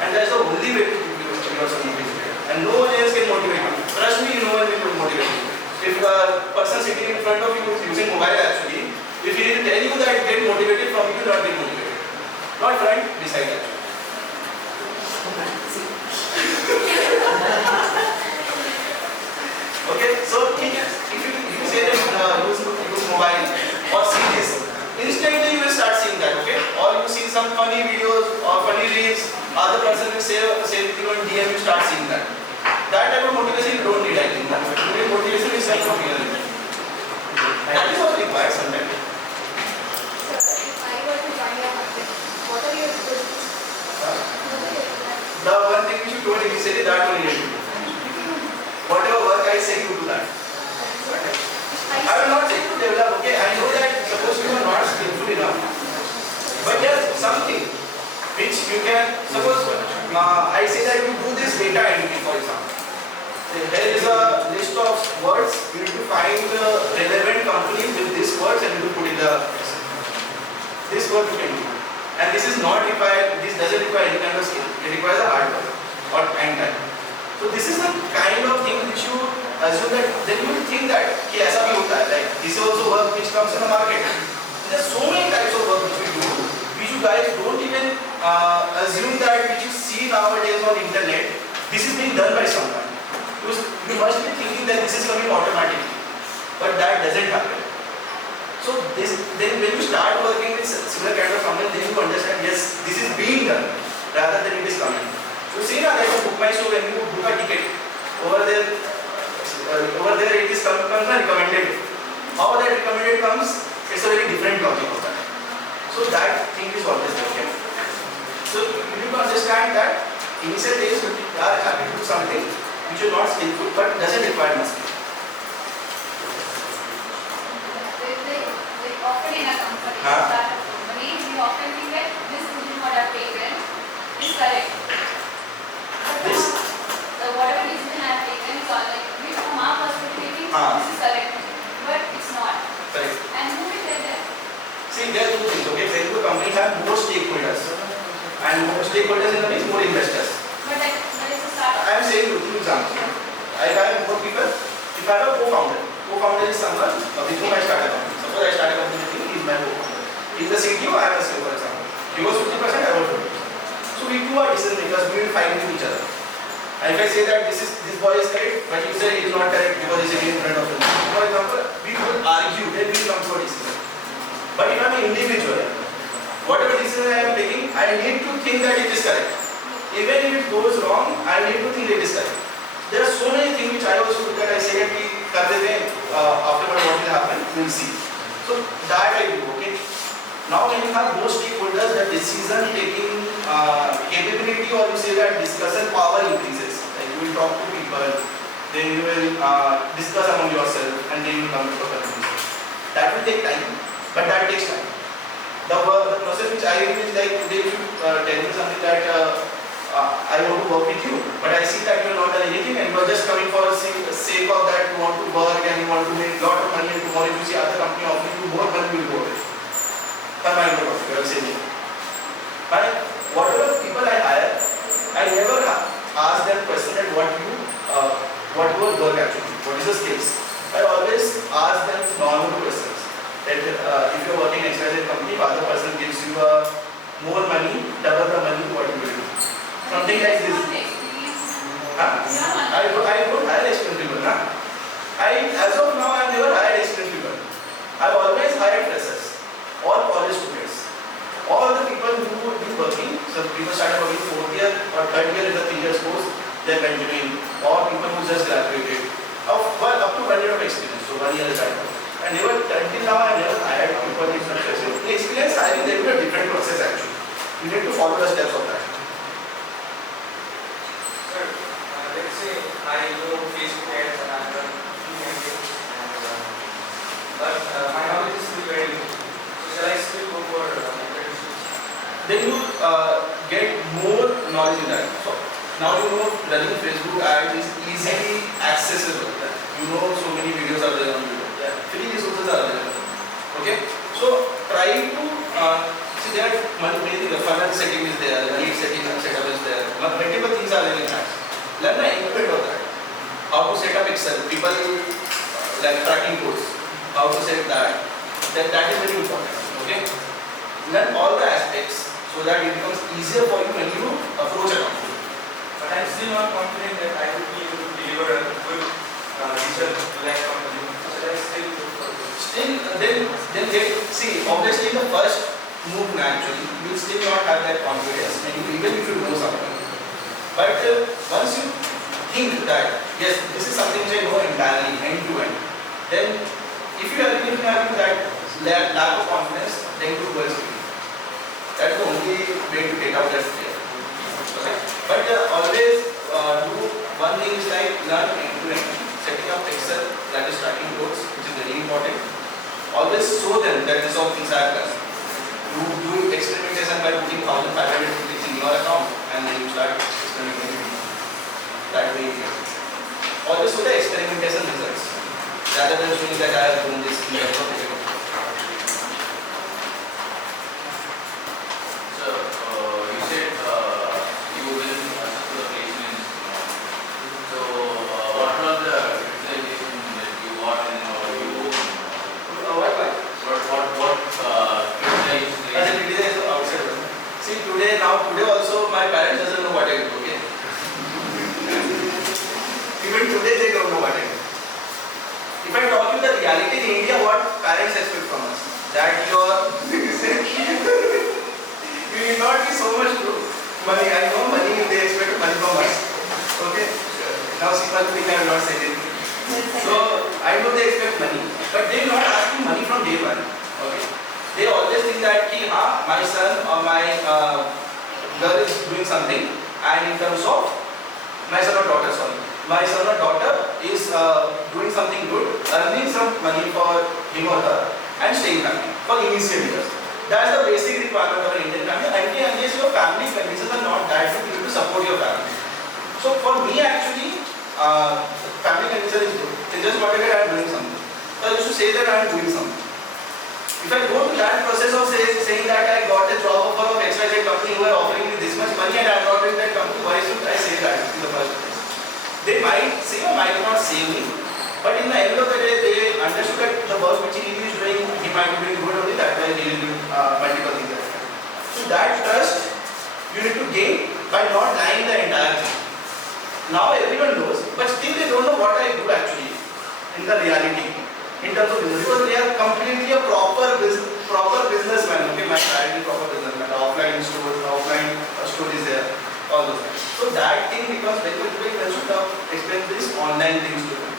And that's the only way to keep yourself motivated. And no one else can motivate you. Trust me, no one will motivate you. If a person sitting in front of you is using mobile actually, if he will tell you that get motivated from you, not get motivated. Not right, decide that. Okay, so if you say that use mobile or see this, instantly you will start seeing that, okay? Or you see some funny videos or funny reels, other person will say anything on DM, you you can, suppose I say that you do this data entry for example. There is a list of words, you need to find relevant companies with these words and you need to put in the this word you can do. And this is not required, this doesn't require any kind of skill, it requires a hard work or and time. So this is the kind of thing which you assume that, then you will think that कि ऐसा भी होता है, like this is also work which comes in the market. There are so many types of work which we do, which you guys don't even assume that which you see nowadays on internet, this is being done by someone. You must be thinking that this is coming automatically, but that doesn't happen. So then when you start working with similar kind of company, then you understand, yes, this is being done rather than it is coming. So see now, there's a book my show, when you book a ticket, over there it is comes recommended. How that recommended comes, it's a very different logic of that. So that thing is always there. So you need to understand that initial days you are happy to do something which is not skillful but doesn't require much skill. Often in a company, we often think that this decision what I've taken is correct. But whatever decision I've taken is all like, from our perspective, this is correct, but it's not. Correct. And who will tell that? See, there are two things. Okay, when the companies have more stakeholders, and more stakeholders in the means more investors. But it's a startup. I am saying two examples. I have more people. If I have a co-founder is someone with whom I start a company. Suppose I start a company with him, he is my co-founder. He is the CTO, I am a CEO, for example. He was 50%, I was 50%. So we two are decision makers, we will fight with each other. And if I say that this boy is correct, but you say he is not correct because he is sitting in front of him. For example, we will argue, then we will come to a decision. But if I am an individual, whatever decision I am taking, I need to think that it is correct. Even if it goes wrong, I need to think it is correct. There are so many things which I also look at, I say that we afterward what will happen, we will see. So that I do, okay. Now when you have more stakeholders, the decision taking capability, or you say that discussion power increases. Like you will talk to people, then you will discuss among yourself, and then you will come to a conclusion. That will take time, but that takes time. The process which I do is like today if you tell me something that I want to work with you, but I see that you are not done anything and you are just coming for the sake of that you want to work and you want to make a lot of money, and tomorrow if you see other company offering you more money, you will go away. Come on, you are saying. But whatever people I hire, I never ask them question that what your work actually, what is the skills. I always ask them normal questions. That if you are working in XYZ company, if other person gives you more money, double the money, what you will do? Something like this. I don't hire experienced people. As of now, I have never hired experienced people. I have always hired freshers, all college students. All the people who would be working, so people started working 4th year or 3rd year is a 3 years course, they are continuing, or people who just graduated, up to 1 year of experience, so 1 year is right now. And until now, I have never hired people with such experience. The experience hiring, there will be a different process actually. You need to follow the steps of that. Sir, let's say I know Facebook ads and I'm running campaigns, but my knowledge is still very little. So shall I still go for apprenticeships? Then you get more knowledge in that. So now you know running Facebook ads is easily accessible. You know so many videos are there on YouTube. Free resources are available. Okay? So try to see there are many things. Funnel setting is there, lead setting setup is there. Multiple things are there in that. Learn the implement of that. How to set up Excel. People like tracking codes. How to set that. That is very important. Okay? Learn all the aspects so that it becomes easier for you when you approach a company. But I'm still not confident that I will be able to deliver a good result to that company. So shall I still go for this? Still, then get, see, obviously the first move naturally, you will still not have that confidence, and even if you know something. But once you think that, yes, this is something which I know entirely, end to end, then if you are having that lack of confidence, then you go elsewhere. That's the only way to get out that fear. Okay? But always do one thing is like learn end to end, setting up Excel, that is tracking codes, which is very important. Always show them that this all things I have done. You do experimentation by putting 1,500 rupees in your normal account and then you start experimenting that way. Always with the experimentation results rather than showing that I have done this in the project. So, you said you will ask for the placements. So, what are the utilizations that you got in or you? What? Utilize? As a utilize outside. See today also my parents doesn't know what I do. Okay. Even today they don't know what I do. If I talk you the reality in India, what parents expect from us? That you will not be so much money. I know money, they expect money from us. Okay? Now simple thing I will not say it. So I know they expect money, but they will not ask me money from day one. Okay? They always think that my son or my girl is doing something, and in terms of my son or daughter, my son or daughter is doing something good, earning some money for him or her, and staying happy for initial years. That's the basic requirement of an Indian family. Unless your family conditions are not that good, you need to support your family. So for me actually, family condition is good. They just wanted that I am doing something. So I used to say that I am doing something. If I go to that process of saying that I got a job offer of XYZ company who are offering me this much money and I am not doing that company, why should I say that in the first place? They might say or might not say me, but in the end of the day, they understood that the work which he is doing, he might be doing good only, that way he will do multiple things. So that trust you need to gain by not lying the entire thing. Now everyone knows, but still they don't know what I do actually in the reality. In terms of business, because they are completely a proper businessman. Okay, my parent is proper businessman. Offline store is there, all those things. So that thing becomes very when you explain this online things to them.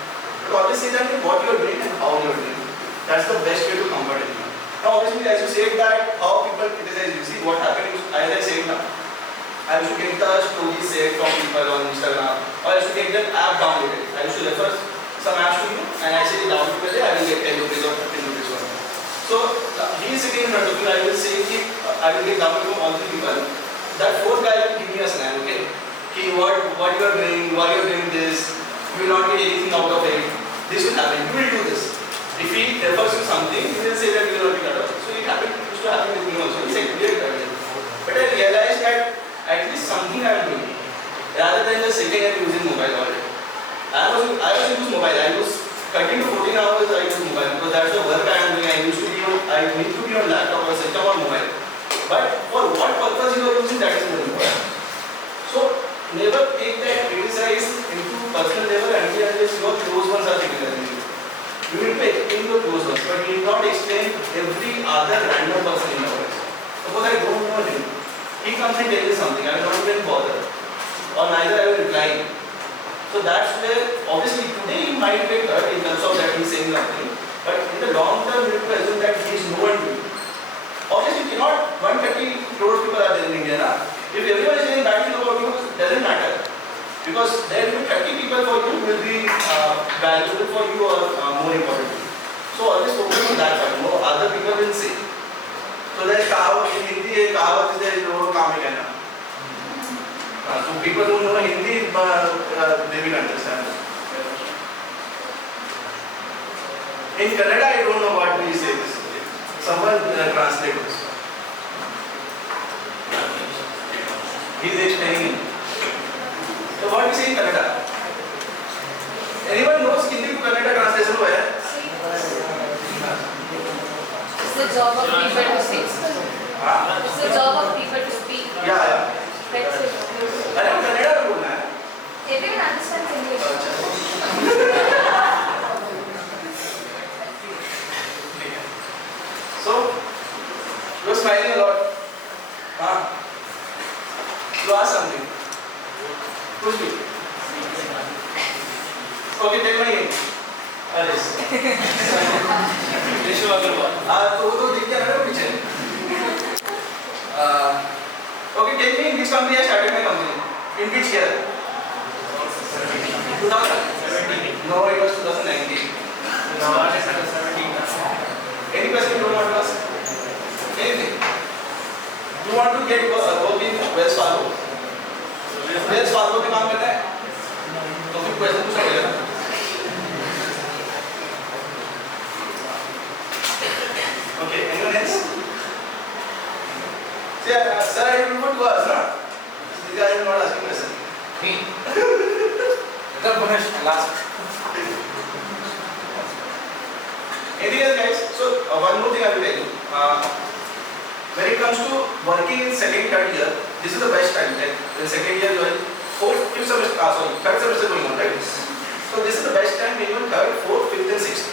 But always say that what you are doing and how you are doing. That's the best way to comfort everyone. Now obviously as you said that how people criticize you. See what happened is, as I said now, I used to get the stories said from people on Instagram, or I used to get the app downloaded. I used to refer some apps to you and I say download it, I will get 10 rupees or 15 rupees for it. So he is sitting in front of you, I will say I will get download from all 3 people. That 4th guy will give me a snap, okay? What you are doing, why you are doing this, you will not get anything out of it. This will happen, you will do this. If he refers to something, he will say that you will not be cut off. So it used to happen with me also. He said, but I realized that at least something I am doing, rather than just sitting and using mobile all day. I was using mobile. I was 13 to 14 hours I use mobile because that's the work I am doing. I need to be on laptop or system or mobile. But for what purpose you are using, that is more important. So never take that criticize into personal level unless your close ones are criticizing you. You need to explain your close ones, but you need not explain every other random person in your life. Suppose I don't know him. He comes and tells me something. I will not even bother, or neither I will reply. So that's where, obviously, today he might get hurt in terms of that he is saying something, but in the long term, you need to assume that he is no one to you. Obviously, not 130 crore people are there in India. Na? If everyone is saying bad things about you, it doesn't matter. Because there will be 30 people for you who will be valuable for you or more important. So always focus on that part. No other people will say. So there is kahawat in Hindi, kahawat is there, no kaam hai kehna. So people who know Hindi, they will understand. In Kannada, I don't know what we say this. Someone translate this. He is explaining. So what we say in Kannada? Anyone knows Hindi to Kannada translation where? It's the job of people to speak. It's the job of people to speak. Yeah. That's it. अरे वो कन्नड़ा में बोलना है। Everyone understands English. So, you're smiling a lot. You ask something. Push me. Okay, tell my name. Alice. तो वो तो दिख क्या रहा है पीछे? Okay, tell me in which company I started my company. In which year? 2017. No, it was 2019. Any question you want to ask? Anything? You want to get work in West Fargo? Yeah, sir, I will put to us, na? This guy is not asking question. Me. Entrepreneurship, last. Anything else, guys? So, one more thing I will tell you. When it comes to working in second, third year, this is the best time. Like in second year, you are third semester going on, right? So this is the best time when you are third, fourth, fifth, and sixth.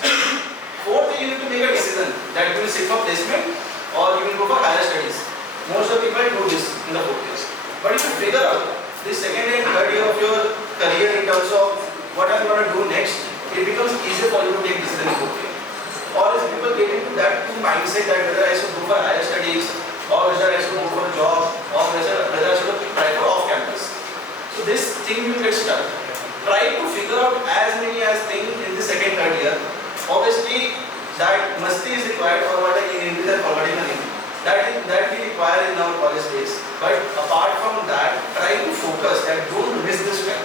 Fourth, you need to make a decision that you will sit for placement or you will go for higher studies. Most of the people do this in the fourth year. But if you figure out this second and third year of your career in terms of what I'm going to do next, it becomes easier for you to take decision in fourth year. Or if people get into that mindset that whether I should go for higher studies or whether I should go for a job or whether I should try for off campus. So this thing will get stuck. Try to figure out as many as things in the second, third year. Obviously, that masti is required for what in English and forwarding the name. That we require in our college days. But apart from that, try to focus and don't miss this time.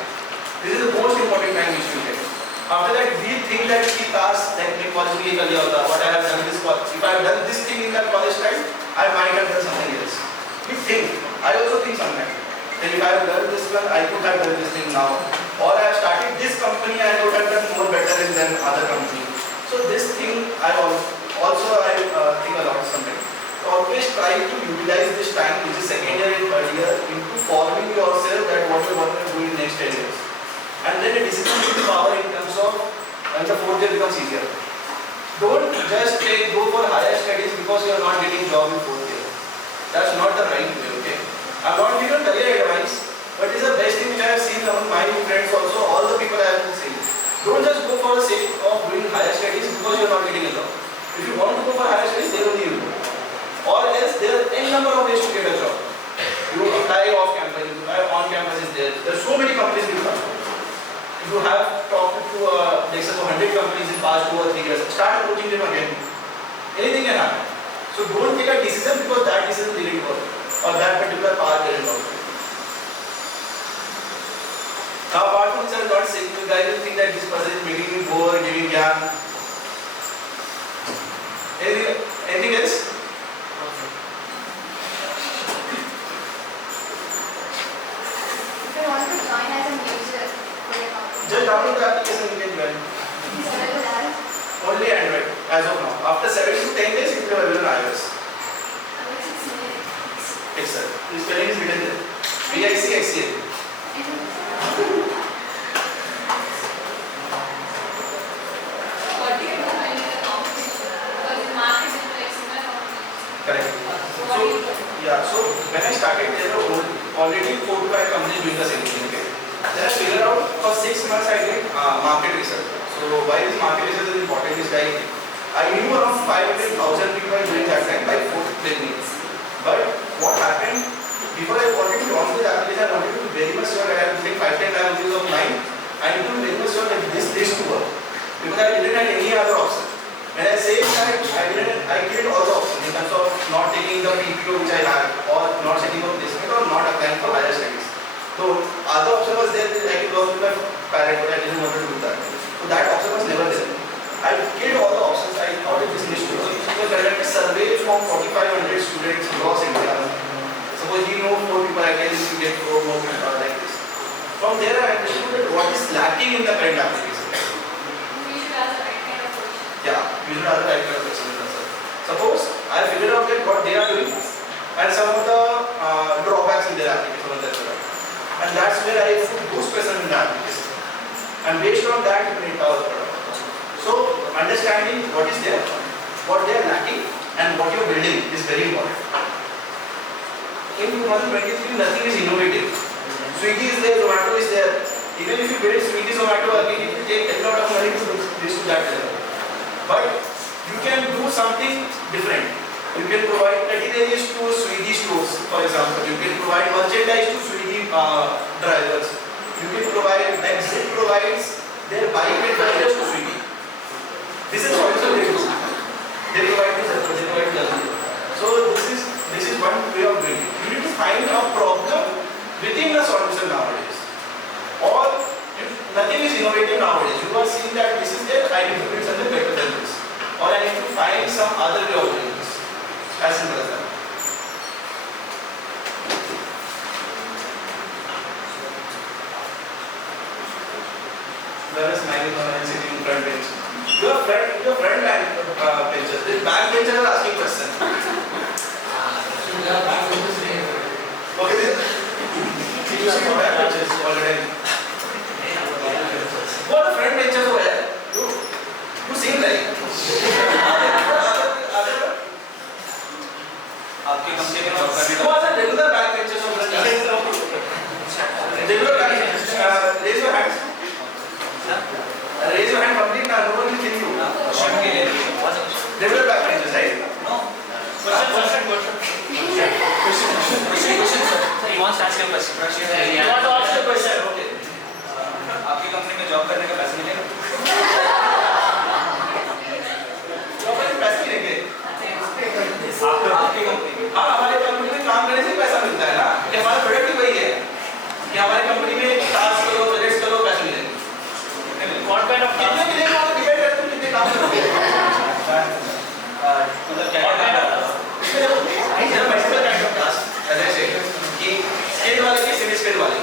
This is the most important time which you get. After that, we think that we task that we college में कर लिया होता. What I have done this college. If I have done this thing in that college time, I might have done something else. We think. I also think sometimes. That if I have done this one, I could have done this thing now. Or I have started this company, I could have done more better than other company. So this thing I also think a lot sometimes. So always try to utilize this time, which is second year and third year, into forming yourself that what you want to do in next 10 years. And then a decision power in terms of when the fourth year becomes easier. Don't just go for higher studies because you are not getting job in fourth year. That's not the right way, okay? I'm not giving career advice, but it's the best thing which I have seen among my friends also, all the people I have been seeing. Don't just go for the sake of doing higher studies because you are not getting a job. If you want to go for higher studies, then only you go. Or else there are n number of ways to get a job. You apply off campus, you apply on campus is there. There are so many companies will come. You have talked to let's say 100 companies in past 2 or 3 years. Start approaching them again. Anything can happen. So don't take a decision because that decision didn't work or that particular path didn't work. Now apart from this, I am not saying you guys will think that this person is making me bored, giving gyan. Anything else? If you want to join as a user for your company, Just download the application and you can join. is available as Only Android as of now. After 7 to 10 days, it will be available on iOS. Excel. The spelling is written there. VICXCL. What do you do when you are competition? Because in market is like similar competition. Correct. So what do you do? So when I started, there were already 4 to 5 companies doing the same thing. Okay. Then I figured out for 6 months I did market research. So why this market research is important is like I knew around 500,000 people doing that time by 4 techniques. But what happened, before I wanted to launch this application, I wanted to be very much sure that I am putting 5-10 lakh rupees of mine. I need to be very much sure that this to work. Because I didn't have any other option. When I say that, I killed all the options in terms of not taking the PPO which I had, or not setting up placement, or not applying for higher studies. So other option was there that I could work with my parent, but I didn't want to do that. So that option was never there. I killed all the options. I thought it was niche to work. So I conducted a survey from 4,500 students across India. Suppose you know 4 people, I can get 4 more people like this. From there I understood that what is lacking in the current application. We should have the right kind of position. Yeah, we should have the right kind of person. Suppose I figured out that what they are doing and some of the drawbacks in their application on their product. And that's where I put those questions in the application. And based on that, we make our product. So, understanding what is there, what they are lacking, and what you are building is very important. In 2023, nothing is innovative. Swiggy is there, Zomato is there. Even if you build Swiggy, Zomato, again, it will take a lot of money to reach to that level. But you can do something different. You can provide materials to Swiggy stores, for example. You can provide merchandise to Swiggy drivers. You can provide, like Zip provides their bike and drivers to Swiggy. This is also they do. They provide to Zip, they provide to Zip. So this is one way of doing it. You need to find a problem within the solution nowadays. Or if nothing is innovative nowadays, you are seeing that this is there, I need to build something better than this. Or I need to find some other way of doing this. As simple as that. backbenchers are asking question. Okay, this you see the backbenchers already. What are the front benchers over here? You seem like. आपकी कंपनी में job करने Who are the regular backbenchers of the team? Regular backbenchers. Raise your hands. Raise your hand. Complete. No one will kill you. Question के लिए Regular backbenchers, right? No question sir he wants to ask you question You want to ask the question? Okay. आपकी कंपनी में job करने का पैसा मिलेगा job में पैसे मिलेंगे। आपकी कंपनी में हाँ, हमारे कंपनी में काम करने से पैसा मिलता है ना। कि हमारा प्रोडक्ट ही वही है कि हमारी कंपनी में टास्क करो, प्रोजेक्ट्स करो, पैसे मिलेंगे। व्हाट काइंड ऑफ कितने मिलेंगे वो डिपेंड करता है तुम कितने काम करोगे। मतलब क्या इसमें मल्टीपल काइंड ऑफ टास्क जैसे कि स्किल्ड वाले के सेमी स्किल्ड वाले,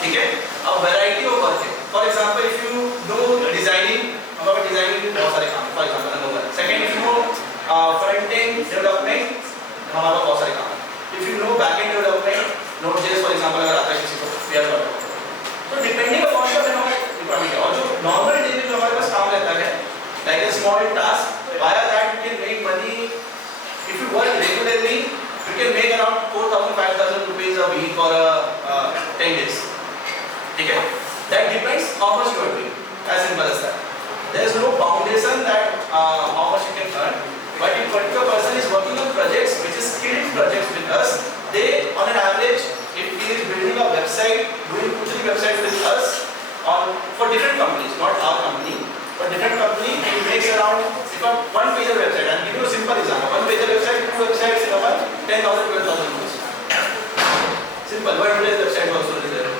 ठीक है। अब वैरायटी ऑफ वर्क है। For example if you do designing, हमारे डिजाइनिंग में बहुत सारे काम है। For example number 1 second if you know front end development, हमारा बहुत सारे काम है। If you know back and development, Node.js for example अगर आता है किसी को, वी आर डॉट। तो डिपेंडिंग अपॉन द डिपार्टमेंट और जो नॉर्मल डेली जो हमारे पास काम रहता है like a small task, via that you can make money if you work regularly, you can make around 4,000-5,000 rupees a week or 10 days. Okay? That depends how much you are doing. As simple as that. There is no foundation that how much you can earn. But if particular person is working on projects which is skilled projects with us, they on an average, if he is building a website, doing 2-3 websites with us for different companies, not our company. For different company, he makes around, if a one-pager website, I'll give you a simple example. One-pager website, 2 websites in a month, 10,000, 12,000 rupees. Simple. One-page website also is there.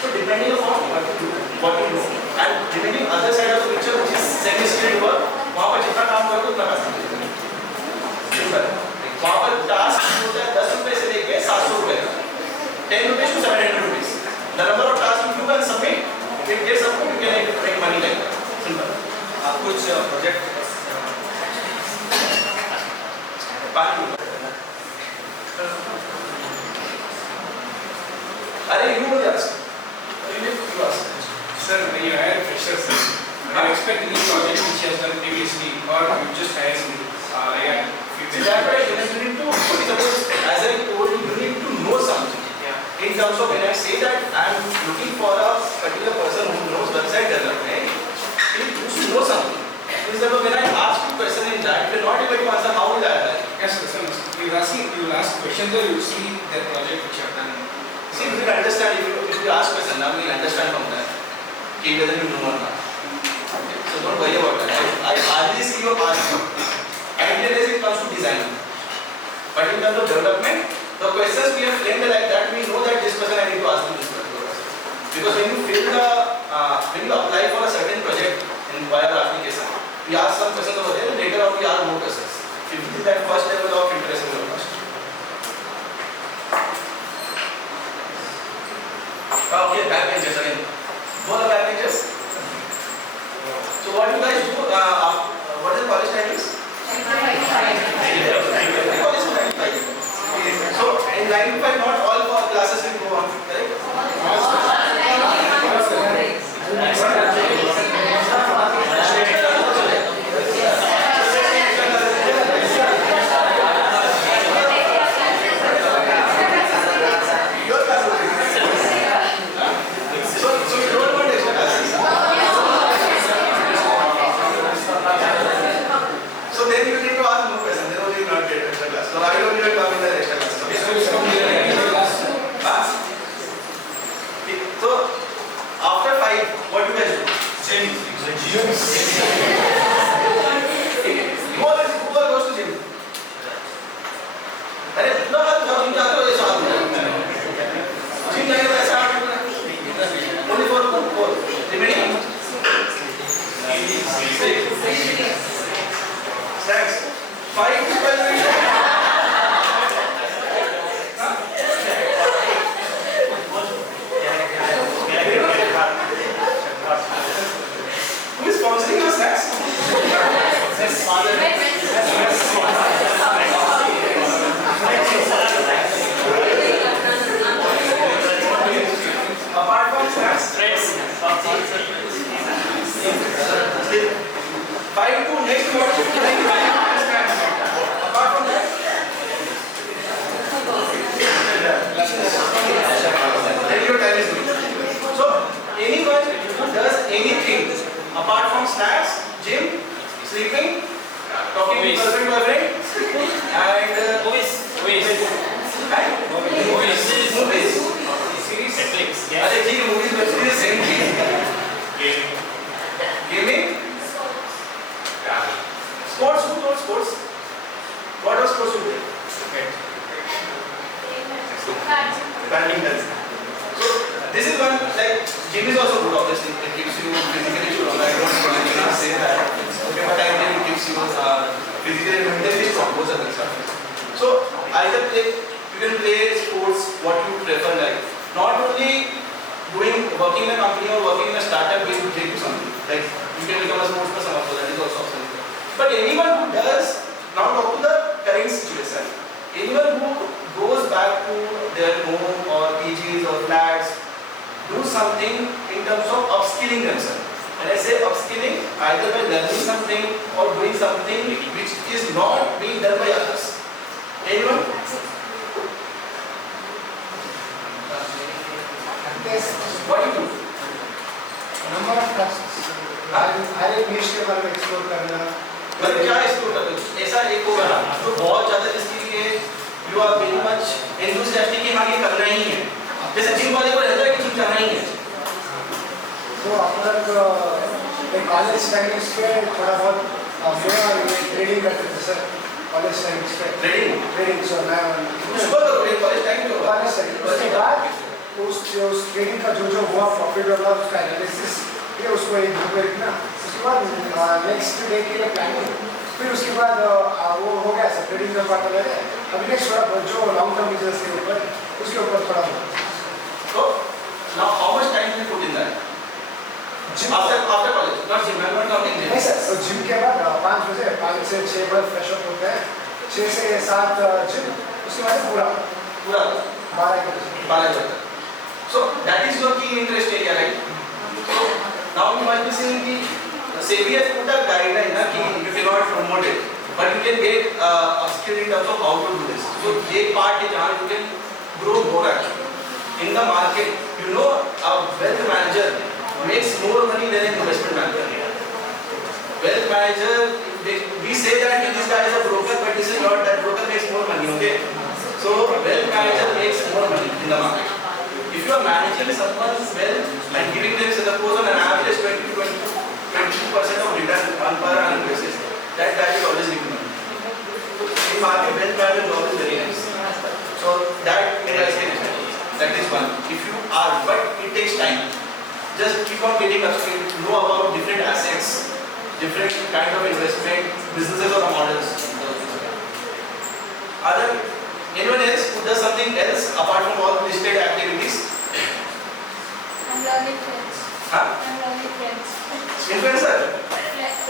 So depending upon what you do, and depending other side of the picture, which is semi-skilled work, वहाँ पर जितना काम करो उतना पैसा मिलेगा। Simple. वहाँ पर टास्क होता है 10 रुपए से लेके 700 रुपए का, 10 rupees to 700 rupees. The number of tasks you do and submit, if they submit, you can make money like that. Simple. आप कुछ प्रोजेक्ट अरे you will ask. You ask. Sir, when you hire freshers, I expect any project which he has done previously, or you just hire somebody. Like a See, that's why you need to, suppose, as I told you, you need to know something. Yeah. In terms of when I say that I am looking for a particular person who knows website development, you should know something. For example, when I ask you question in that, you are not able to answer how will I apply. Yes, sir. You will ask questions, or you see the project which you have done. See, we will understand if you ask question, now we will understand from that. Okay, whether you know or not. Okay. So don't worry about that. I hardly see you ask. Until it comes to design. But in terms of development, the questions we have framed like that, we know that this person I need to ask this particular question. Because when you when you apply for a certain project in via the application, we ask some questions over there, and later on we ask more questions. If it is that first level of interest in your first. Okay, backbenchers again. What are backbenchers? So what you guys do? What is the college timings? So in 9 to 5, not all classes will go on, correct? between Movies. girlfriend boyfriend and Movies. movies. Series. Netflix. अरे ठीक है movies web series same thing. Gaming. Gaming. Sports. Who told sports? What are sports you play? Badminton. So this is one like gym is also good obviously. It keeps you physically strong. I don't say that. Okay, but I mean it keeps you physically and mentally strong. Both are concerned. So either play, you can play sports what you prefer like. Not only working in a company or working in a startup will take you something. Like you can become a sports person also, that is also option. But anyone who does, now talk to the current situation. Anyone who goes back to their home or PGs or flats, do something in terms of upskilling themselves. When I say upskilling, either by learning something or doing something which is not being done by others. Anyone? What do you do? Number of task हर एक niche के बारे में explore करना मतलब क्या explore करते हो? ऐसा एक होगा ना जो बहुत ज़्यादा जिसके लिए you are very much enthusiastic कि हाँ ये करना ही है. जैसे जिम वाले को रहता है कि जिम जाना ही है. तो अपना कॉलेज टाइम्स पे थोड़ा बहुत ट्रेडिंग करते थे सर कॉलेज टाइम्स पे ट्रेडिंग सो मैं सुबह करो ये कॉलेज टाइम में होगा. कॉलेज टाइम उसके बाद उस ट्रेडिंग का जो हुआ प्रॉफिट वाला उसका एनालिसिस फिर उसको एक बुक में लिखना उसके बाद नेक्स्ट डे के लिए प्लानिंग फिर उसके बाद वो हो गया सर ट्रेडिंग का पार्ट अलग है अभी नेक्स्ट थोड़ा जो लॉन्ग टर्म बिजनेस के ऊपर उसके ऊपर थोड़ा So now how much time you put in that? After college, not gym. I'm not counting gym. नहीं सर तो जिम के बाद 5 बजे 5 से 6 बजे फ्रेश अप होते हैं 6 से 7 जिम उसके बाद पूरा 12 बजे. So that is your key interest area, right? So now you might be saying कि SEBI has put a guideline ना कि you cannot promote it, but you can get upskill in terms of how to do this. So ये part है जहाँ you can grow more actually. In the market, you know, a wealth manager makes more money than an investment manager. Wealth manager, we say that this guy is a broker, but this is not that broker makes more money, okay? So wealth manager makes more money in the market. If you are managing someone's wealth and giving them, suppose on an average 22% of return on per annum basis, that guy will always give money. In market, wealth manager job is very nice. So that that is one. If you are, but it takes time. Just keep on getting upskilled, know about different assets, different kind of investment, businesses or models. Anyone else who does something else apart from all listed activities? I'm learning French. Huh? I'm learning French. Influencer?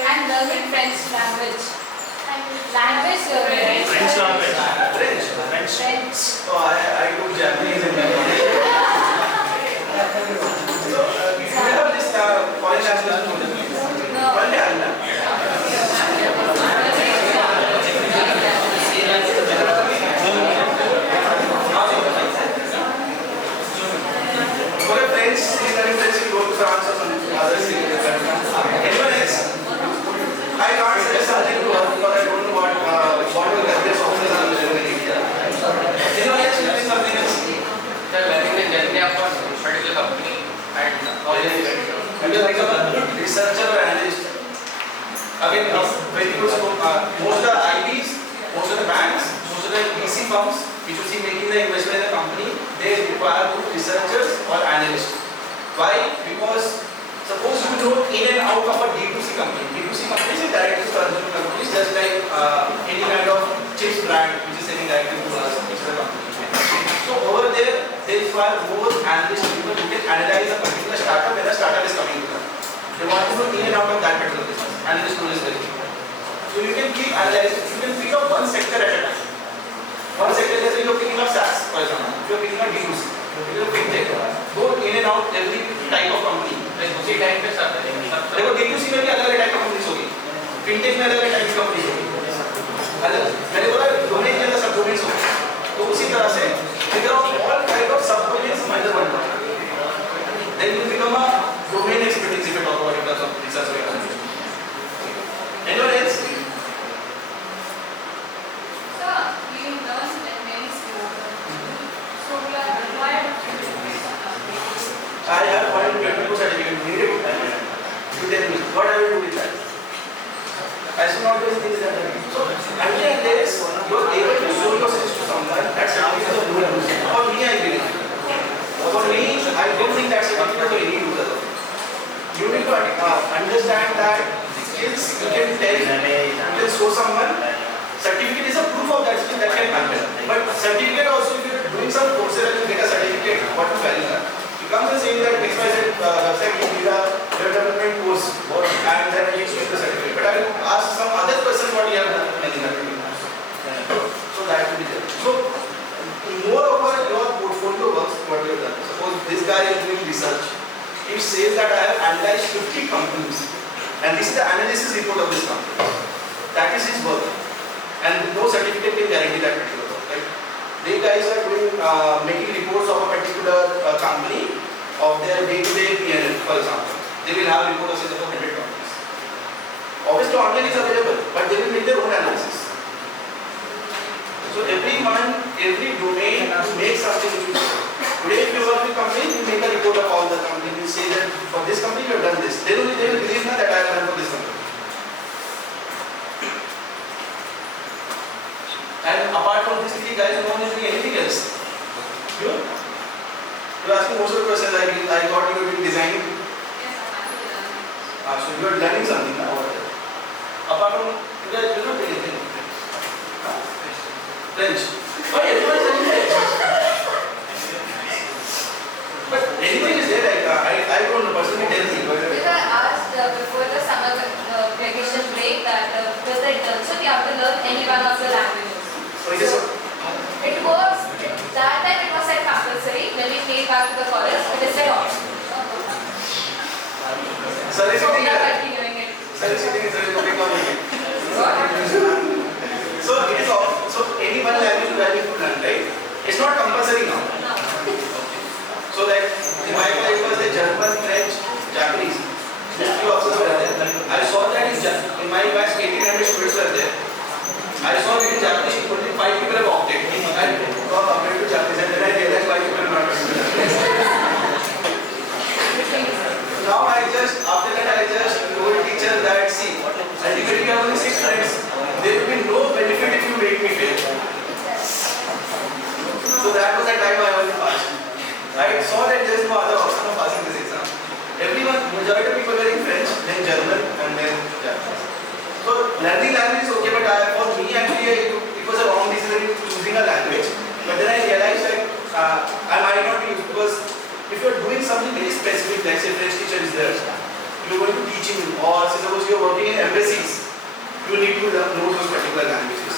I'm learning French language. Language learning. French language. French. Oh, I do Japanese and Japanese. So, if you have this foreign language, No. Malayalam. For a French, you go to France or some other city. Anyone else? I can't suggest something to her because I don't know what will get this officers are doing in India. Anyone else doing something else? Sir, learning the journey of a particular company and how they You will become a researcher or analyst. Again, very good scope. Most of the IBs, most of the banks, most of the VC firms, which you see making the investment in the company, they require good researchers or analysts. Why? Because suppose you know in and out of a D2C company. D2C companies is direct to consumer companies, just like any kind of chips brand which is selling directly to us, which is a company. So over there, they require more analyst people who can analyze a particular startup when a startup is coming to them. They want to know in and out of that particular business. Analyst role is very important. So you can keep analyzing. You can pick up one sector at a time. One sector, let's say you're picking up SaaS, for example. You're picking up D2C. You're picking fintech. Go in and out every type of company. like उसी time पे सब देखो D2C में भी अलग-अलग type की companies होगी. Fintech में अलग-अलग टाइप की कंपनीज होगी. अलग. मैंने बोला डोमेन के अंदर सब डोमेन्स होंगे. तो उसी तरह से figure out all kind of sub domains under one domain. Then you become a domain expertise if you talk about in terms of research or economics. Anyone else? saying that XYZ website you need a web development course and then you switch the certificate. But I will ask some other person what he has done in that course. So that will be there. So moreover, your portfolio works what you have done. Suppose this guy is doing research. It says that I have analyzed 50 companies and this is the analysis report of this company. That is his work. And no certificate can guarantee that particular work. Right? They guys are doing making reports of a particular company of their day-to-day P&L, for example. They will have report of say of 100 companies. Obviously online is available, but they will make their own analysis. So every month, every domain makes something which is today if you work with company, you make a report of all the company. You say that for this company you have done this. They will believe that I have done for this company. And apart from these three guys, no one is doing anything else. You? You're asking most of the questions I thought you were doing designing. Yes, I'm actually learning. So you are learning something now. Apart from, you guys do not do anything. French. Oh yes, everyone is learning French. But anything is there, I don't know, personally tell me. Because I asked before the summer vacation break that with the internship you have to learn any one of the languages. So It was, that time it was said compulsory, when we came back to the college, it is said optional. So we are continuing it. So it is all. So any one language you have to learn, right? It's not compulsory now. No. So that in my life was the German, French, Japanese. These few options were there. I saw that in my batch 1800 students were there. I saw that in Japanese only 5 people have opted. I got compared to Japanese and then I realized why people are not doing that. Now I just, after that I just told the teacher that see, ultimately I have only 6 friends. There will be no benefit if you make me fail. So that was the time I only passed. I saw that there is no other option of passing this exam. Everyone, majority of people were in French, then German, and then Japanese. So learning language is okay, but for me actually it was a wrong decision choosing a language. But then I realized that I might not use because if you are doing something very specific, like say French teacher is there, you are going to teach him, or say suppose you are working in embassies, you need to know those particular languages.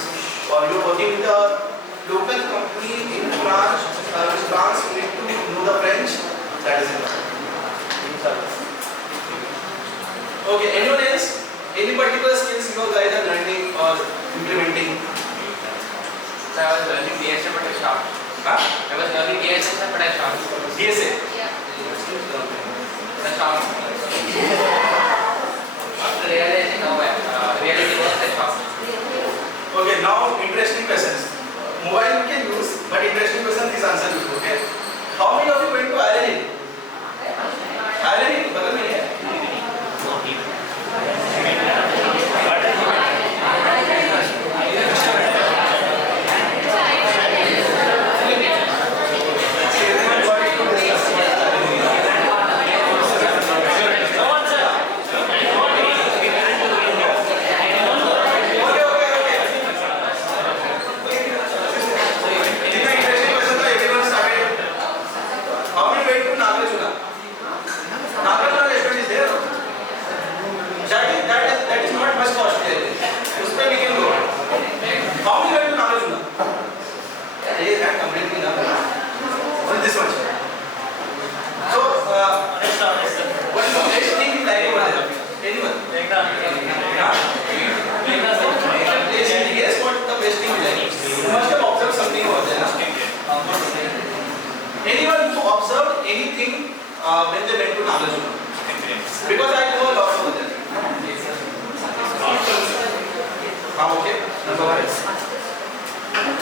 Or you are working with a local company in France, you need to know the French, that is it. Okay, anyone else? Any particular skills you guys are learning or implementing? So I was learning DSA but I stopped. Huh? I was learning DSA but I stopped. DSA? Yeah. I stopped. After realizing how reality works, I stopped. Okay, now interesting questions. Mobile you can use, but interesting question this answer you do, okay? How many of you went to Ireland? Ireland, बगल में है. Anyone who observed anything when they went to Nagarjuna? Because I know a lot over there. Okay. Number one.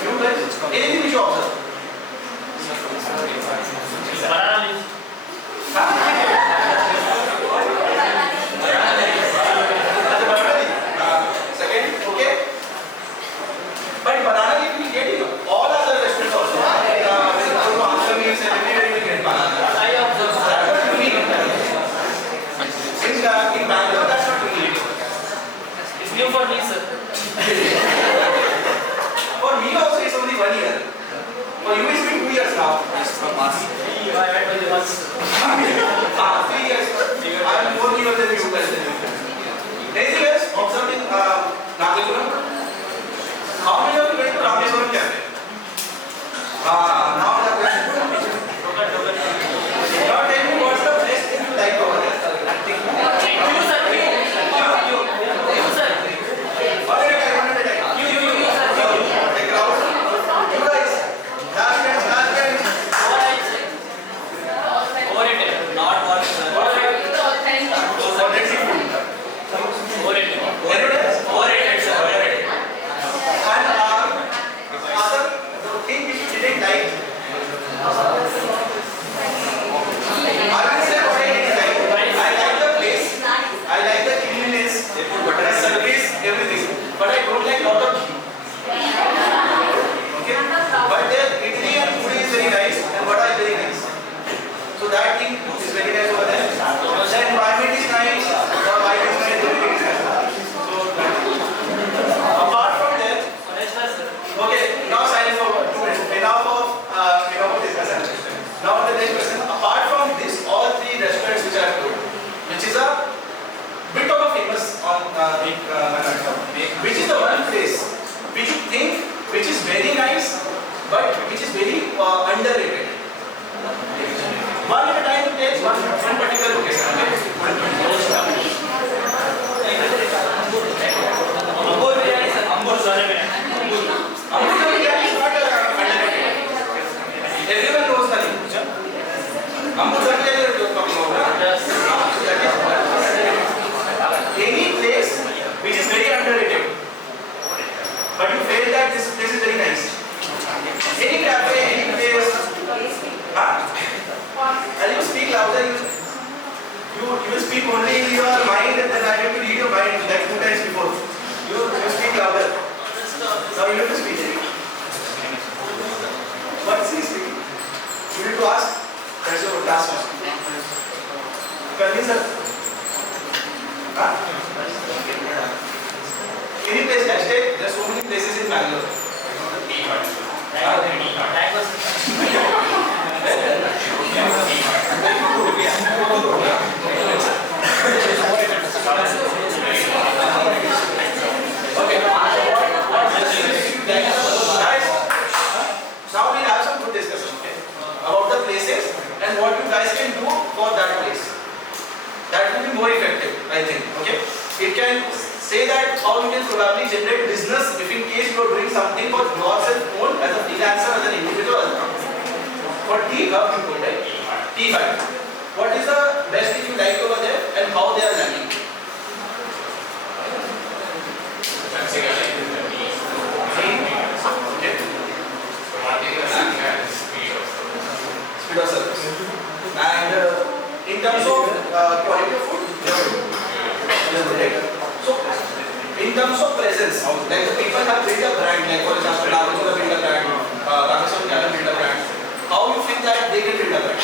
You guys, anything which you observe? Second, okay. But banana leaf will get you all other restaurants also. In Bangalore, that's not unique. It's new for me, sir. For me also, it's only 1 year. For you, it's been 2 years now. I went only once. than you guys. Anything else observed in Nagarjunaam? How many of you went to Rameswaram cafe? Now the question. Now tell me what's the best thing you like over there? One at a time, one at a time. The crowd. You guys. Last bench, last bench. Not one, sir. Anyone else? Overrated, sir. Overrated. And other thing which you didn't like. I will say what I didn't like. I like the place. I like the cleanliness, the service, everything. But I don't like lot of ghee. Okay? But their idli and puri is very nice and vada is very nice. So that thing is very nice over there. The environment is nice. The vibe is nice. Everything is nice. So apart from that, okay, now sign for 2 minutes. Enough of discussion. Now the next question. Apart from this, all 3 restaurants which I have told, which is a bit of a famous on Karnataka, which is the one place which you think which is very nice, but which is very underrated. One at a time to take one particular location. Ambur biryani, sir. Ambur biryani. Ambur biryani is not underrated. Everyone knows the name. Ambur biryani is talking about. Any place which is very underrated, but you feel that this place is very nice. Any cafe, any place. And you speak louder. You speak only in your mind, and then I have to read your mind like 2 times before. You speak louder. Now you have to speak. What is he speaking? You need to ask. That's your task. Convince her. Any place, hashtag, there are so many places in Bangalore. Okay. Guys, now we have some good discussion, okay, about the places and what you guys can do for that place. That will be more effective, I think. Okay. It can say that how you can probably generate business if in case you are doing something for yourself own as a freelancer, as an individual, as a company. For tea, how you put it? Tea five. What is the best thing you like over there and how they are landing? Okay. Speed of service. And in terms of quality of food, so in terms of presence, like the people have built a brand, like for example, Nagarjunaam built a brand, Rameswaram built a brand. How you think that they can build a brand?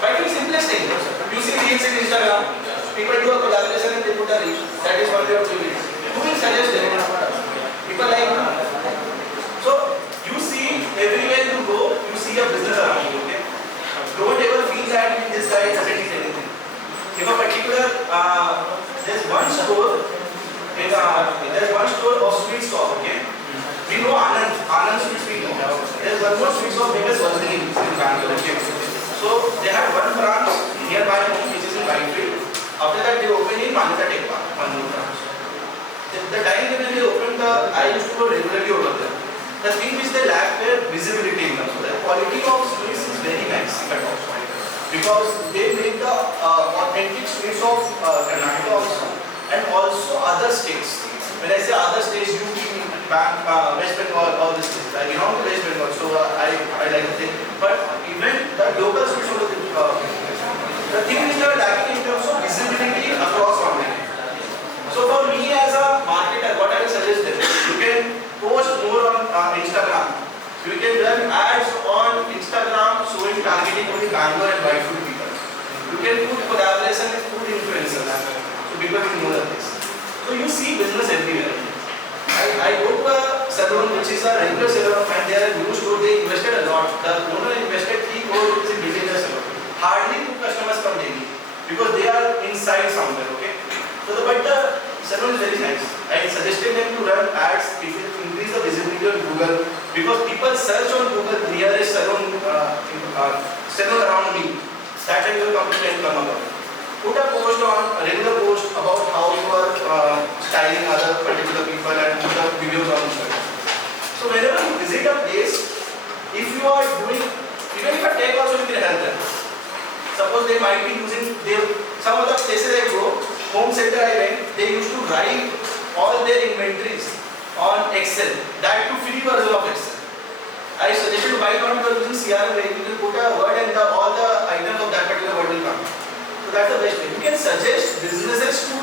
By doing simplest thing. You see reels in Instagram, people do a collaboration and they put a reel. That is what they are doing. Who will suggest them? People like you. So you see everywhere you go, you see a business around you. Okay. Don't ever feel that this guy doesn't need anything. If a particular there's one store of sweet shop, okay? We know Anand sweet shop. There's one more sweet shop famous in Bangalore, okay? So they have one branch nearby home which is in Whitefield. After that they opened in Manita Tech Park, one more branch. The time when they opened I used to go regularly over there. The thing which they lack their visibility in terms of the quality of sweets is very nice if I talk about it. Because they make the authentic sweets of Karnataka also and also other states. When I say other states, UP, West Bengal, all these states. I belong to West Bengal, so I like the thing. But even the local sweets of the thing is they are lacking in terms of visibility across online. So for me as a marketer, what I will suggest is you can post more on Instagram. You can run ads on Instagram showing targeting only Bangalore and Whitefield people. You can put collaboration with food influencers so people will know the place. So you see business everywhere. I go to a salon which is a regular salon and they are a new store, they invested a lot. The owner invested 3 crore rupees in building a salon. Hardly 2 customers come daily. because they are inside somewhere, okay? So but the salon is very nice. I suggested them to run ads. It will increase the visibility on Google because people search on Google nearest salon around me. That time your company can come about. Put a post on a regular post about how you are styling other particular people and put up videos on Instagram. So whenever you visit a place, if you are doing, even if a tech also you can help them. Suppose they might be using, some of the places I go, home center I went, they used to write all their inventories on Excel, that to free version of Excel. I suggested why not you are using CRM where you can put a word and all the items of that particular word will come. So that's the best way. You can suggest businesses to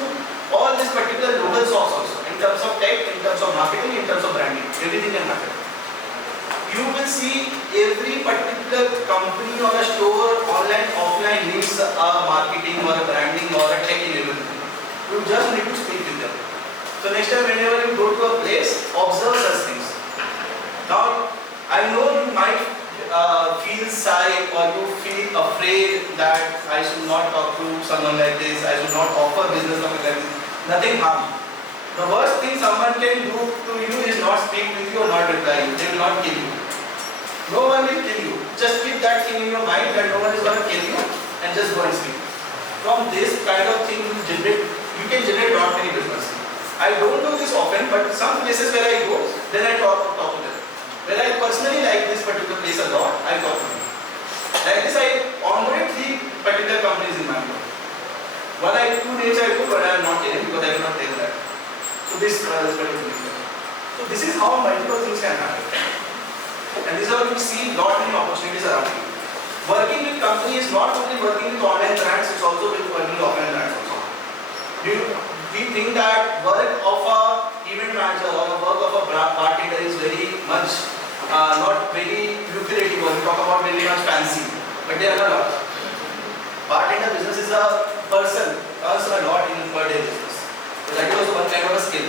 all this particular local source also, in terms of tech, in terms of marketing, in terms of branding, everything can happen. You will see every particular company or a store, online, offline, needs a marketing or a branding or a tech enablement. You just need to speak with them. So next time whenever you go to a place, observe such things. Now, I know you might feel shy or you feel afraid that I should not talk to someone like this, I should not offer business something like this. Nothing harm. The worst thing someone can do to you is not speak with you or not reply you. They will not kill you. No one will kill you. Just keep that thing in your mind that no one is going to kill you and just go and speak. From this kind of thing you can generate not many business. I don't do this often, but some places where I go, then I talk to them. Where I personally like this particular place a lot, I talk to them. Like this, I onboarded 3 particular companies in Bangalore. One I 2 days I do, but I am not telling because I cannot tell that. So this is So this is how multiple things can happen. And this is how you see lot many opportunities around you. Working with companies is not only working with online brands, it's also with working with offline brands also. We think that work of a event manager or the work of a bartender is very much not very lucrative or we talk about very much fancy, but they are not. Bartender business is a person earns a lot in per day business. So that is also one kind of a skill.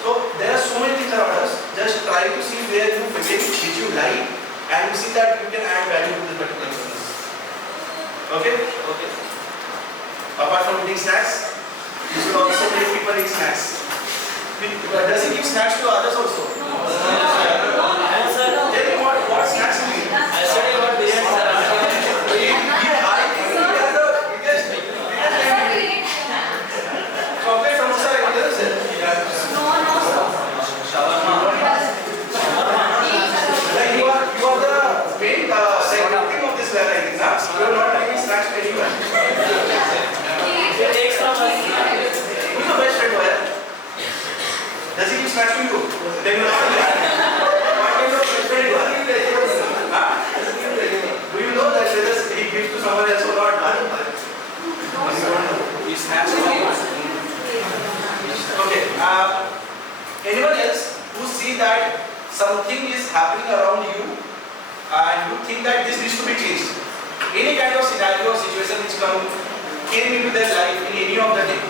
So there are so many things around us. Just try to see where you fit in, which you like, and you see that you can add value to this particular business. Okay? Okay. Apart from eating snacks, you should also make people eat snacks. Does he give snacks to others also? Tell me what snacks you eat. I said you got biryani, sir. I think he has the biggest chocolate samosa I ever said. Like you are the main secretary of this lab, I think. You are not giving snacks to anyone. It takes some money. Who's the best friend where? Does he give snacks to you? Then you are not. What kind of best friend you are? Do you know that whether he gives to someone else or not? He snacks to me. Okay. Anyone else who see that something is happening around you and you think that this needs to be changed? Any kind of scenario or situation which came into their life in any of the day?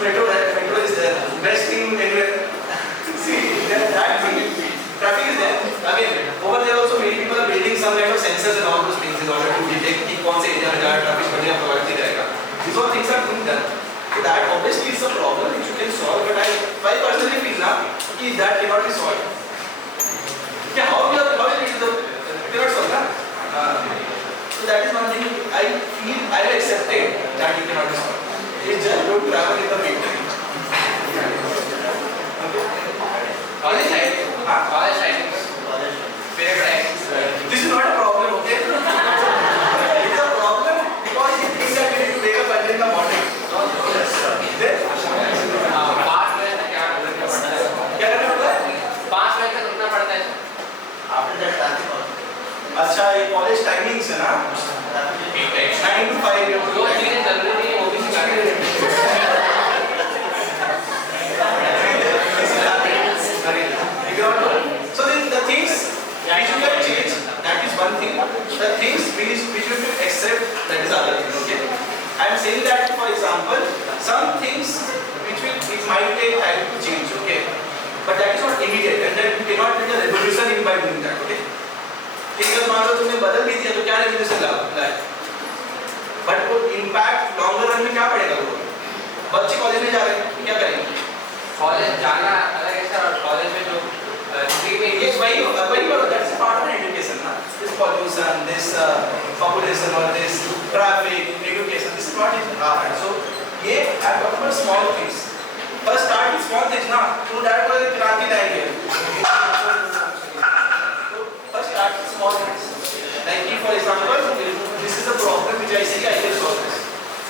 Metro is there. Best thing anywhere. See, that thing. Traffic is there. Again, over there also many people are building some kind of sensors and all those things in order to detect कि कौन से area में ज़्यादा traffic बढ़ने का probability रहेगा. These all things are being done. So that obviously is a problem which you can solve. But I personally feel now कि that cannot be solved. Yeah, how you cannot solve that. So that is one thing I feel I have accepted that it cannot be solved. It's just don't travel in the big time. College life. College life. Favorite life. This is not a problem, okay? It is a problem because you think that you need to wake up early in the morning. Then? 5 बजे तक क्या करना पड़ता है? क्या करना पड़ता है? 5 बजे तक उठना पड़ता है. After that traffic. अच्छा ये कॉलेज टाइमिंग्स है ना? 9 to 5 ये जो चीजें जरूरी नहीं है वो भी सिखाते हैं. So the things which you can change, that is one thing. The things which you can accept, that is other thing. Okay. I am saying that, for example, some things which it might take time to change. Okay. But that is not immediate, and then you cannot build a revolution in by doing that. Okay. Think मान लो तुमने बदल भी दिया तो क्या revolution लाए, but वो impact longer run में क्या पड़ेगा? वो बच्चे कॉलेज में जा रहे हैं, क्या करेंगे? कॉलेज जाना अलग है सर, और कॉलेज में जो डिग्री में ये वही that's a part of education ना, दिस पॉल्यूशन, दिस पॉपुलेशन और this traffic, education, this is not in our hand. So ये I talk about small things. First start with small things ना, तुम डायरेक्ट कोई क्रांति लाएंगे. तो first start with small things. Like if for example, this is a problem which I see, I can solve this.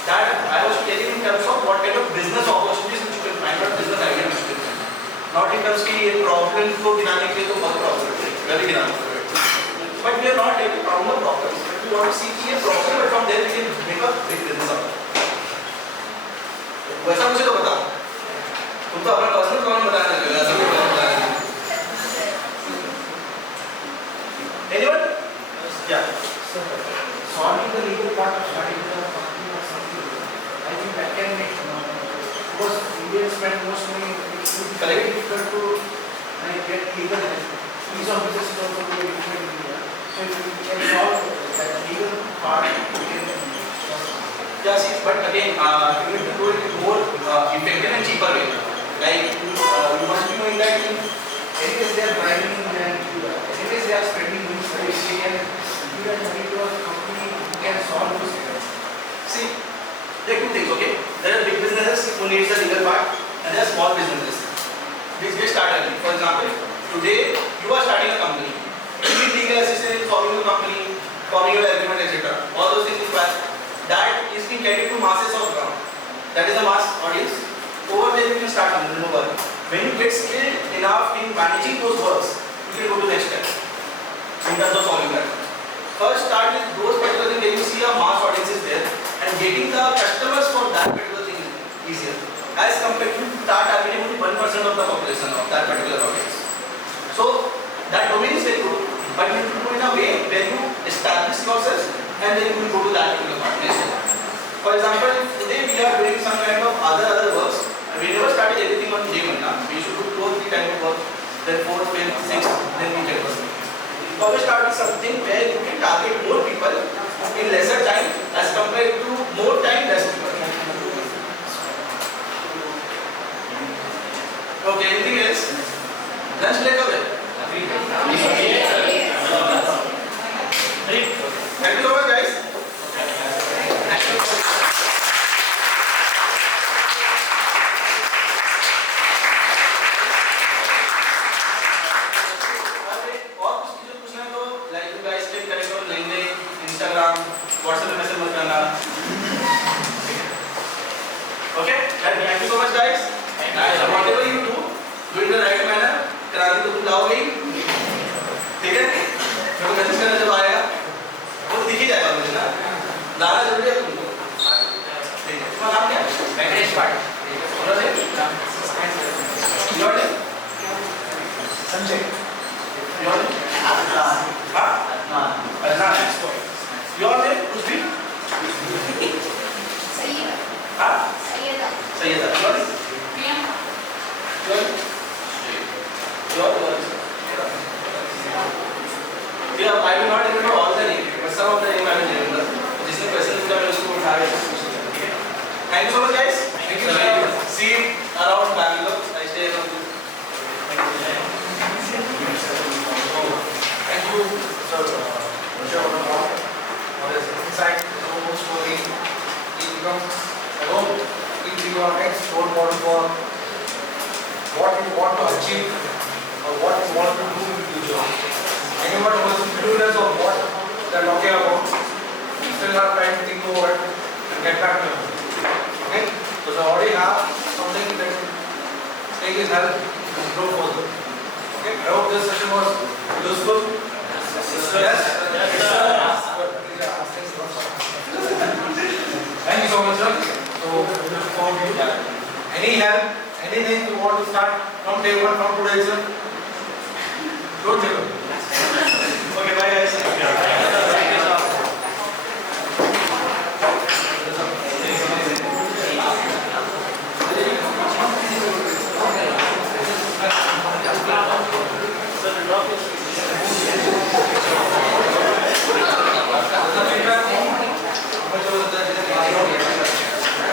That I was telling in terms of what kind of business opportunities which you can find, what business idea which you can find. Not in terms की ये problem को गिनाने के लिए तो बहुत problem है, very गिनाना है. But we are not able to count the problems. We want to see कि ये problem है, from there we can make a big business out of it. वैसा मुझे तो बताओ. तुम तो अपना personal problem बताने लगे, ऐसा कोई problem बताने लगे. Anyone? Yeah. So, solving the legal part of starting the company or something, I think that can make because Indians spend most money. It's very difficult to get legal help. Ease of business is also very difficult in India. So if we can solve that legal part, we can solve. Yeah, see, but again, you need to do it more effective and cheaper way. Like you must be knowing that Anyways, they are driving and anyways they are spending money for it. They can give that money to a company who can solve those things. see, there are two things, okay? There are big businesses who need the legal part, and there are small businesses which get started early. For example, today you are starting a company. You need legal assistance in forming your company, forming your agreement, etc. All those things require. That is being catered to masses of ground. That is a mass audience. Over there you can start something, no worry. When you get skilled enough in managing those works, you can go to the next step in terms of solving that. First start with those particular things where you see a mass audience is there, and getting the customers for that particular thing is easier as compared to start targeting only 1% of the population of that particular audience. So that domain is very good, but you need to do it in a way where you establish yourself and then you will go to that particular part. For example, today we are doing some kind of other works. We never started everything on day one. We should do 2 or 3 kind of work, then 4, 5, 6, then we get work. So we start with something where you can target more people in lesser time as compared to more time, less people. Okay, anything else? Lunch break away. Thank you so much, guys. Instagram, WhatsApp पे message मत करना. Okay? Thank you so much, guys. And whatever you do in the right manner. क्रांति तो तुम लाओगे ही. ठीक है? मेरे को मैसेज करना जब आएगा, वो दिख ही जाएगा मुझे ना. लाना जरूरी है तुमको. ठीक है. तुम्हारा नाम क्या है? वेंकटेश पाठ. Your name? Your name? Sanjay. Your name? Adnan. हाँ? Adnan. Your name? कुछ भी? Sayyida. हाँ? Sayyida. Sayyida. Your name? Priyanka. Your name? Your name? Yeah, I will not remember all the names, but some of the names I will remember. जिसने question पूछा मैं उसको उठा के पूछ लिया. ठीक है? Thank you so much, guys. Thank you, sir. See you around Bangalore. I stay around. Thank you, sir. For his insight, his own story. He becomes alone in your next role model for what you want to achieve or what you want to do in the future. Anyone who is clueless of what they are talking about, still have time to think over it and get back to him. Okay? So they already have something that will take his help and grow further. Okay? I hope this session was useful. Yes? Thank you so much, sir. So, we look forward to you. Any help, anything you want to start from day one, from today, sir? Don't give up. Okay, bye, guys.